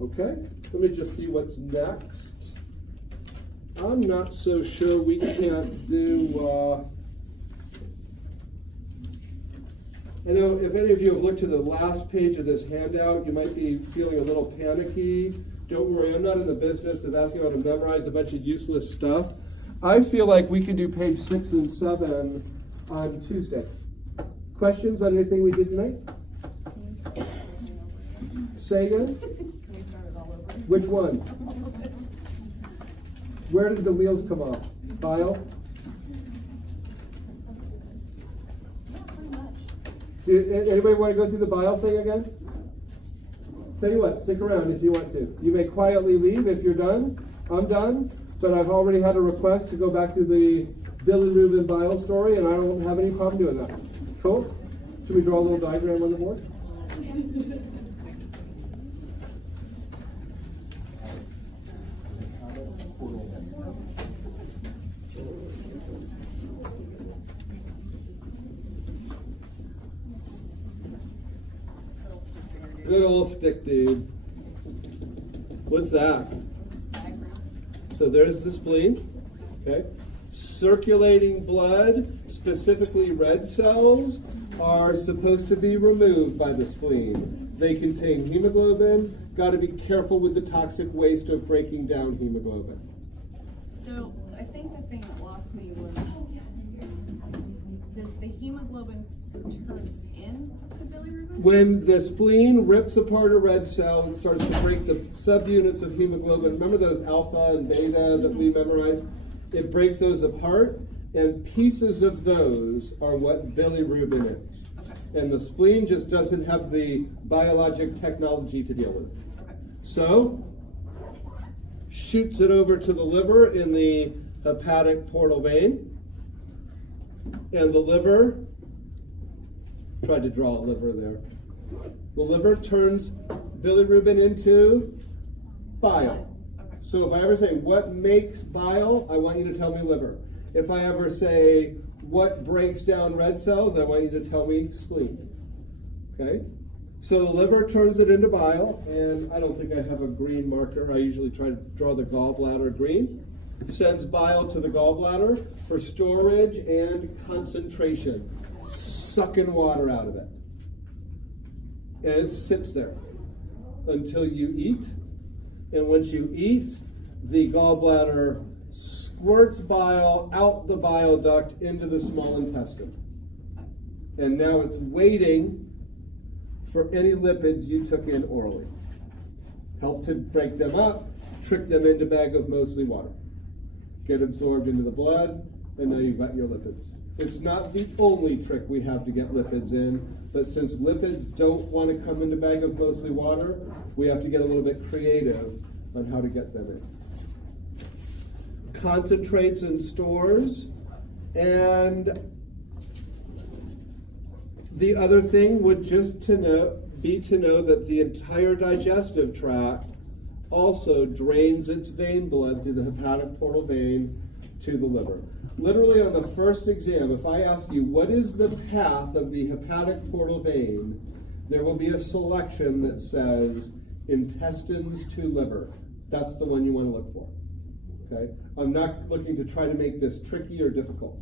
Okay, let me just see what's next. I'm not so sure we can't do, I know if any of you have looked to the last page of this handout, you might be feeling a little panicky. Don't worry, I'm not in the business of asking you to memorize a bunch of useless stuff. I feel like we can do page 6 and 7 on Tuesday. Questions on anything we did tonight? Say again? Can we start it all over? Which one? Where did the wheels come off? Bile? Anybody want to go through the bile thing again? Tell you what, stick around if you want to. You may quietly leave if you're done. I'm done, but I've already had a request to go back to the bilirubin bile story, and I don't have any problem doing that. Cool? Should we draw a little diagram on the board? Good old stick, dude. What's that? So there's the spleen. Okay. Circulating blood, specifically red cells, are supposed to be removed by the spleen. They contain hemoglobin. Got to be careful with the toxic waste of breaking down hemoglobin. So I think the thing that lost me was, does the hemoglobin turns into bilirubin? When the spleen rips apart a red cell and starts to break the subunits of hemoglobin, remember those alpha and beta that we memorized? It breaks those apart, and pieces of those are what bilirubin is. Okay. And the spleen just doesn't have the biologic technology to deal with it. Okay. So, shoots it over to the liver in the hepatic portal vein. And the liver, tried to draw a liver there. The liver turns bilirubin into bile. Okay. So if I ever say, what makes bile, I want you to tell me liver. If I ever say, what breaks down red cells, I want you to tell me spleen. Okay? So the liver turns it into bile, and I don't think I have a green marker. I usually try to draw the gallbladder green. Sends bile to the gallbladder for storage and concentration, sucking water out of it. And it sits there until you eat. And once you eat, the gallbladder squirts bile out the bile duct into the small intestine. And now it's waiting for any lipids you took in orally. Help to break them up, trick them into bag of mostly water. Get absorbed into the blood, and now you've got your lipids. It's not the only trick we have to get lipids in, but since lipids don't want to come into bag of mostly water, we have to get a little bit creative on how to get them in. Concentrates and stores, and the other thing would just be to know that the entire digestive tract also drains its vein blood through the hepatic portal vein to the liver. Literally on the first exam, if I ask you what is the path of the hepatic portal vein, there will be a selection that says intestines to liver. That's the one you want to look for. Okay? I'm not looking to try to make this tricky or difficult.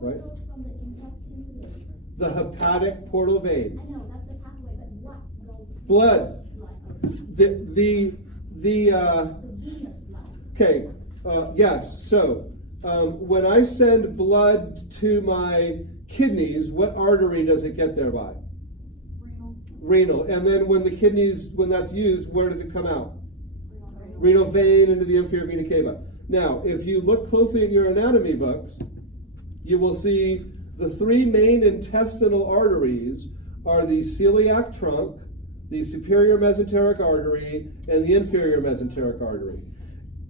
What Right? goes from the intestine to the liver? The hepatic portal vein. I know, that's the pathway, but what goes? Blood. Blood. The The venous blood. okay, yes, so when I send blood to my kidneys, what artery does it get there by? Renal. And then when that's used, where does it come out? Renal vein into the inferior vena cava. Now, if you look closely at your anatomy books, you will see the three main intestinal arteries are the celiac trunk, the superior mesenteric artery, and the inferior mesenteric artery.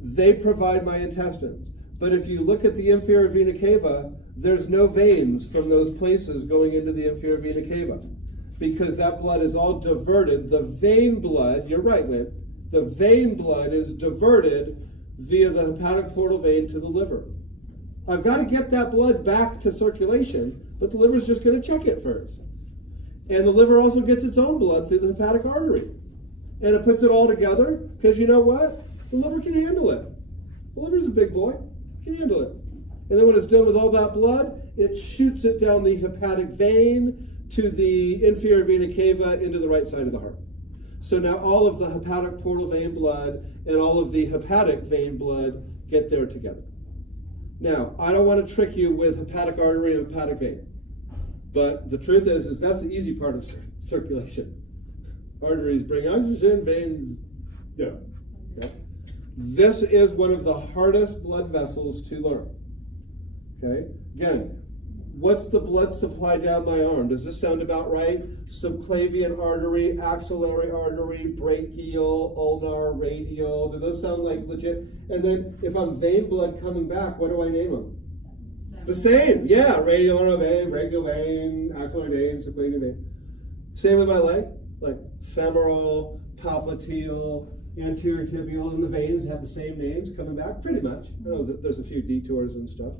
They provide my intestines. But if you look at the inferior vena cava, there's no veins from those places going into the inferior vena cava, because that blood is all diverted. The vein blood, you're right, Lynn, the vein blood is diverted via the hepatic portal vein to the liver. I've got to get that blood back to circulation, but the liver's just going to check it first. And the liver also gets its own blood through the hepatic artery. And it puts it all together, because you know what? The liver can handle it. The liver's a big boy. It can handle it. And then when it's done with all that blood, it shoots it down the hepatic vein to the inferior vena cava into the right side of the heart. So now all of the hepatic portal vein blood and all of the hepatic vein blood get there together. Now, I don't want to trick you with hepatic artery and hepatic vein. But the truth is that's the easy part of circulation. Arteries bring oxygen, veins, yeah. Okay? This is one of the hardest blood vessels to learn. Okay? Again, What's the blood supply down my arm? Does this sound about right? Subclavian artery, axillary artery, brachial, ulnar, radial. Do those sound like legit? And then if I'm vein blood coming back, what do I name them? The same. Yeah, radial ulnar vein, brachial vein, axillary vein, subclavian vein. Same with my leg, like femoral, popliteal, anterior tibial, and the veins have the same names coming back, pretty much. There's a few detours and stuff.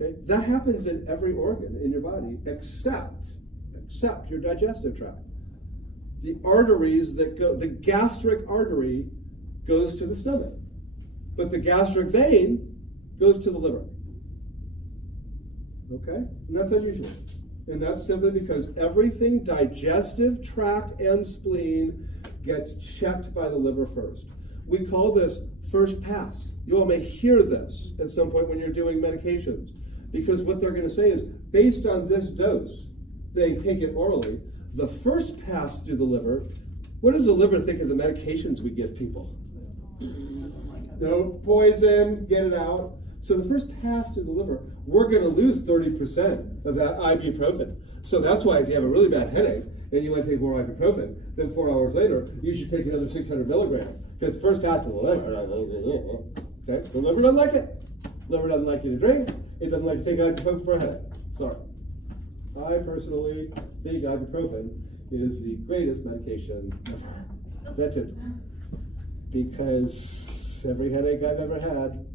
Okay? That happens in every organ in your body except your digestive tract. The arteries that go, the gastric artery goes to the stomach, but the gastric vein goes to the liver. Okay? And that's unusual. And that's simply because everything digestive tract and spleen gets checked by the liver first. We call this first pass. You all may hear this at some point when you're doing medications, because what they're going to say is, based on this dose, they take it orally, the first pass through the liver, what does the liver think of the medications we give people? No poison, get it out. So the first pass through the liver, we're going to lose 30% of that ibuprofen. So that's why if you have a really bad headache and you want to take more ibuprofen, then 4 hours later, you should take another 600 milligrams, because the first pass to the liver. Okay? The liver doesn't like it. Liver doesn't like you to drink. It doesn't like to take ibuprofen for a headache. Sorry. I personally think ibuprofen is the greatest medication invented, because every headache I've ever had,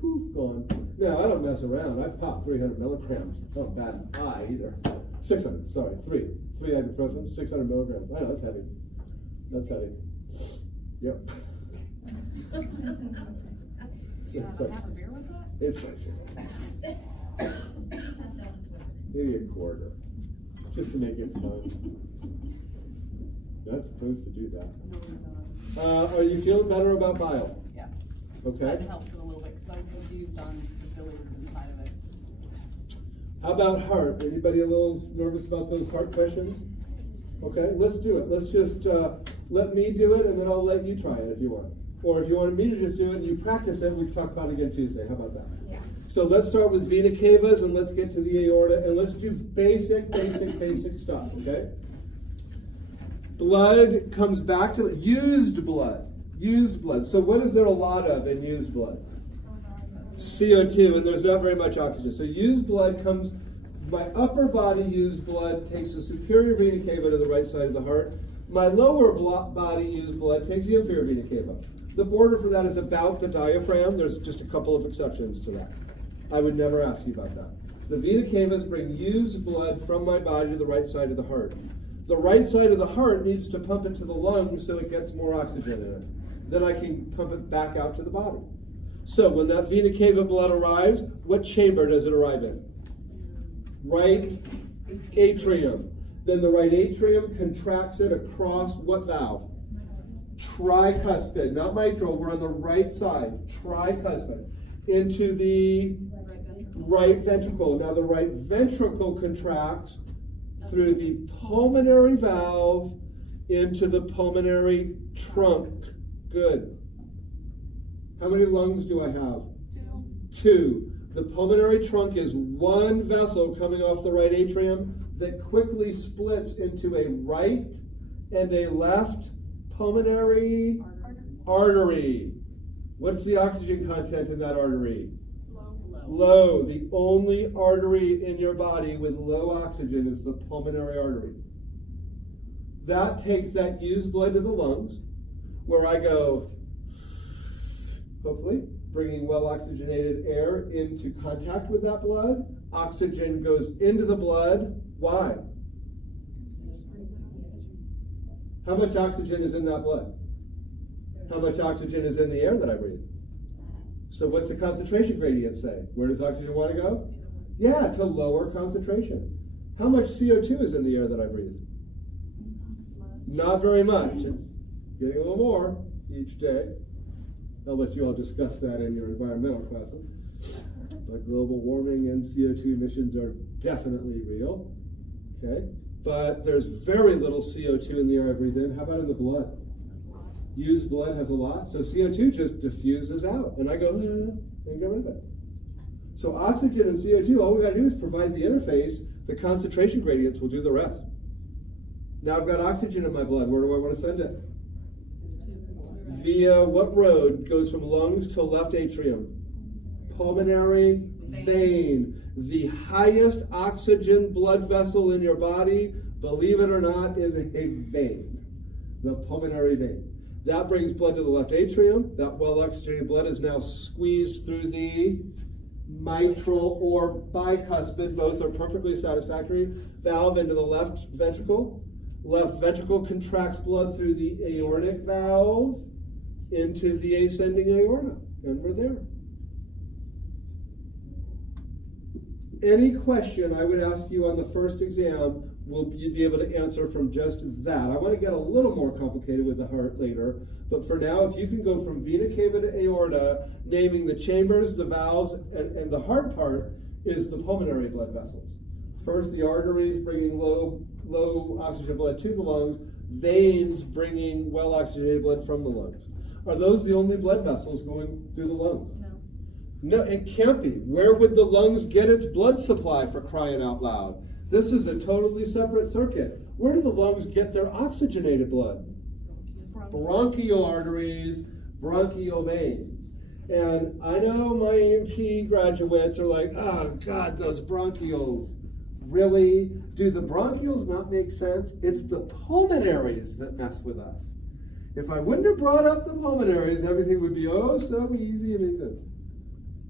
poof, gone. Now, I don't mess around. I pop 300 milligrams. Not bad high either. 600, sorry, three ibuprofen, 600 milligrams. I know, that's heavy. That's heavy. Yep. Have a beer with that? It's like maybe a quarter, just to make it fun. You're not supposed to do that. Are you feeling better about bile? Yeah. Okay. That helps it a little bit, because I was confused on the bilirubin side of it. How about heart? Anybody a little nervous about those heart questions? Okay, let's do it. Let's just let me do it, and then I'll let you try it if you want. Or if you wanted me to just do it and you practice it, we can talk about it again Tuesday. How about that? Yeah. So let's start with vena cavas, and let's get to the aorta, and let's do basic stuff, okay? Blood comes back to used blood. So what is there a lot of in used blood? CO2, and there's not very much oxygen. So used blood comes, my upper body used blood takes the superior vena cava to the right side of the heart. My lower body used blood takes the inferior vena cava. The border for that is about the diaphragm. There's just a couple of exceptions to that. I would never ask you about that. The vena cavas bring used blood from my body to the right side of the heart. The right side of the heart needs to pump it to the lungs so it gets more oxygen in it. Then I can pump it back out to the body. So when that vena cava blood arrives, what chamber does it arrive in? Right atrium. Then the right atrium contracts it across what valve? Tricuspid, not mitral, we're on the right side, tricuspid, into the right ventricle. Now the right ventricle contracts through the pulmonary valve into the pulmonary trunk. Good. How many lungs do I have? Two. The pulmonary trunk is one vessel coming off the right atrium that quickly splits into a right and a left pulmonary artery. What's the oxygen content in that artery? Low. The only artery in your body with low oxygen is the pulmonary artery. That takes that used blood to the lungs, where I go, hopefully, bringing well oxygenated air into contact with that blood. Oxygen goes into the blood. Why? How much oxygen is in that blood? How much oxygen is in the air that I breathe? So what's the concentration gradient say? Where does oxygen want to go? Yeah, to lower concentration. How much CO2 is in the air that I breathe? Not very much. It's getting a little more each day. I'll let you all discuss that in your environmental classes. But global warming and CO2 emissions are definitely real. Okay? But there's very little CO2 in the air I breathe in. How about in the blood? Used blood has a lot, so CO2 just diffuses out. And I go, and get rid of it. So oxygen and CO2, all we gotta do is provide the interface, the concentration gradients will do the rest. Now I've got oxygen in my blood, where do I wanna send it? Via what road goes from lungs to left atrium? Pulmonary vein. The highest oxygen blood vessel in your body, believe it or not, is a vein. The pulmonary vein. That brings blood to the left atrium. That well-oxygenated blood is now squeezed through the mitral or bicuspid, both are perfectly satisfactory, valve into the left ventricle. Left ventricle contracts blood through the aortic valve into the ascending aorta, and we're there. Any question I would ask you on the first exam, will you be able to answer from just that? I want to get a little more complicated with the heart later, but for now, if you can go from vena cava to aorta, naming the chambers, the valves, and the hard part is the pulmonary blood vessels. First, the arteries bringing low oxygen blood to the lungs, veins bringing well oxygenated blood from the lungs. Are those the only blood vessels going through the lungs? No, it can't be. Where would the lungs get its blood supply, for crying out loud? This is a totally separate circuit. Where do the lungs get their oxygenated blood? Bronchial arteries, bronchial veins. And I know my A&P graduates are like, oh God, those bronchioles. Really? Do the bronchioles not make sense? It's the pulmonaries that mess with us. If I wouldn't have brought up the pulmonaries, everything would be oh so easy and easy.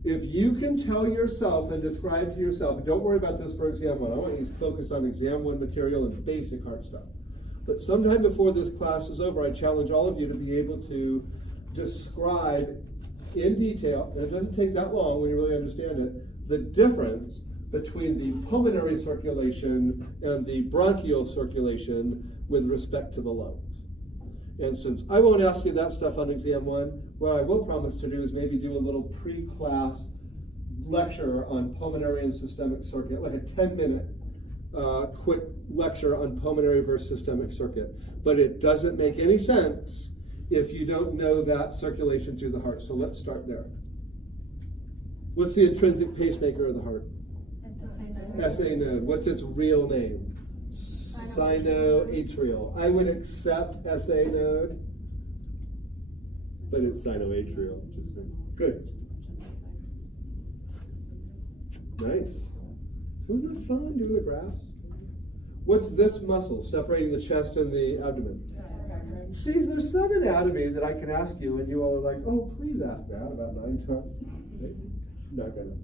If you can tell yourself and describe to yourself, don't worry about this for exam one. I want you to focus on exam one material and basic heart stuff. But sometime before this class is over, I challenge all of you to be able to describe in detail, and it doesn't take that long when you really understand it, the difference between the pulmonary circulation and the bronchial circulation with respect to the lungs. And since I won't ask you that stuff on exam one, what I will promise to do is maybe do a little pre-class lecture on pulmonary and systemic circuit, like a 10-minute quick lecture on pulmonary versus systemic circuit. But it doesn't make any sense if you don't know that circulation through the heart. So let's start there. What's the intrinsic pacemaker of the heart? SA node. What's its real name? Sinoatrial. I would accept SA node, but it's sinoatrial. Just good. Nice. So isn't that fun doing the graphs? What's this muscle separating the chest and the abdomen? See, there's some anatomy that I can ask you, and you all are like, oh, please ask that about 9 times. Not gonna.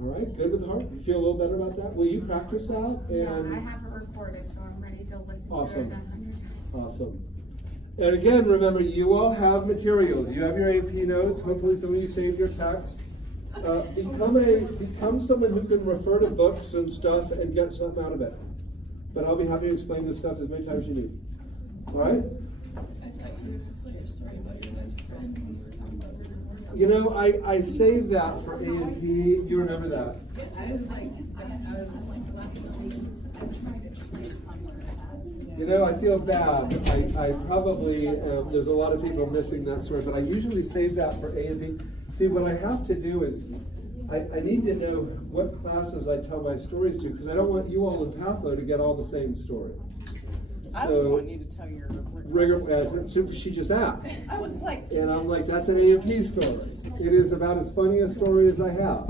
All right, good with the heart? You feel a little better about that? Will you practice that? Yeah, I have it recorded, so I'm ready to listen to it 100 times. Awesome. And again, remember, you all have materials. You have your AP notes. Hopefully some of you saved your text. Become someone who can refer to books and stuff and get something out of it. But I'll be happy to explain this stuff as many times as you need. All right? I thought you would tell your story about your best friend when you were talking about her. You know, I saved that for A&P. You remember that? I was like laughing. I tried to explain somewhere. You know, I feel bad. I probably, there's a lot of people missing that story, but I usually save that for A&P. See, what I have to do is, I need to know what classes I tell my stories to, because I don't want you all in Patho to get all the same story. I was wanting you to tell your she just asked. I was like, and I'm like, that's an A&P story. It is about as funny a story as I have.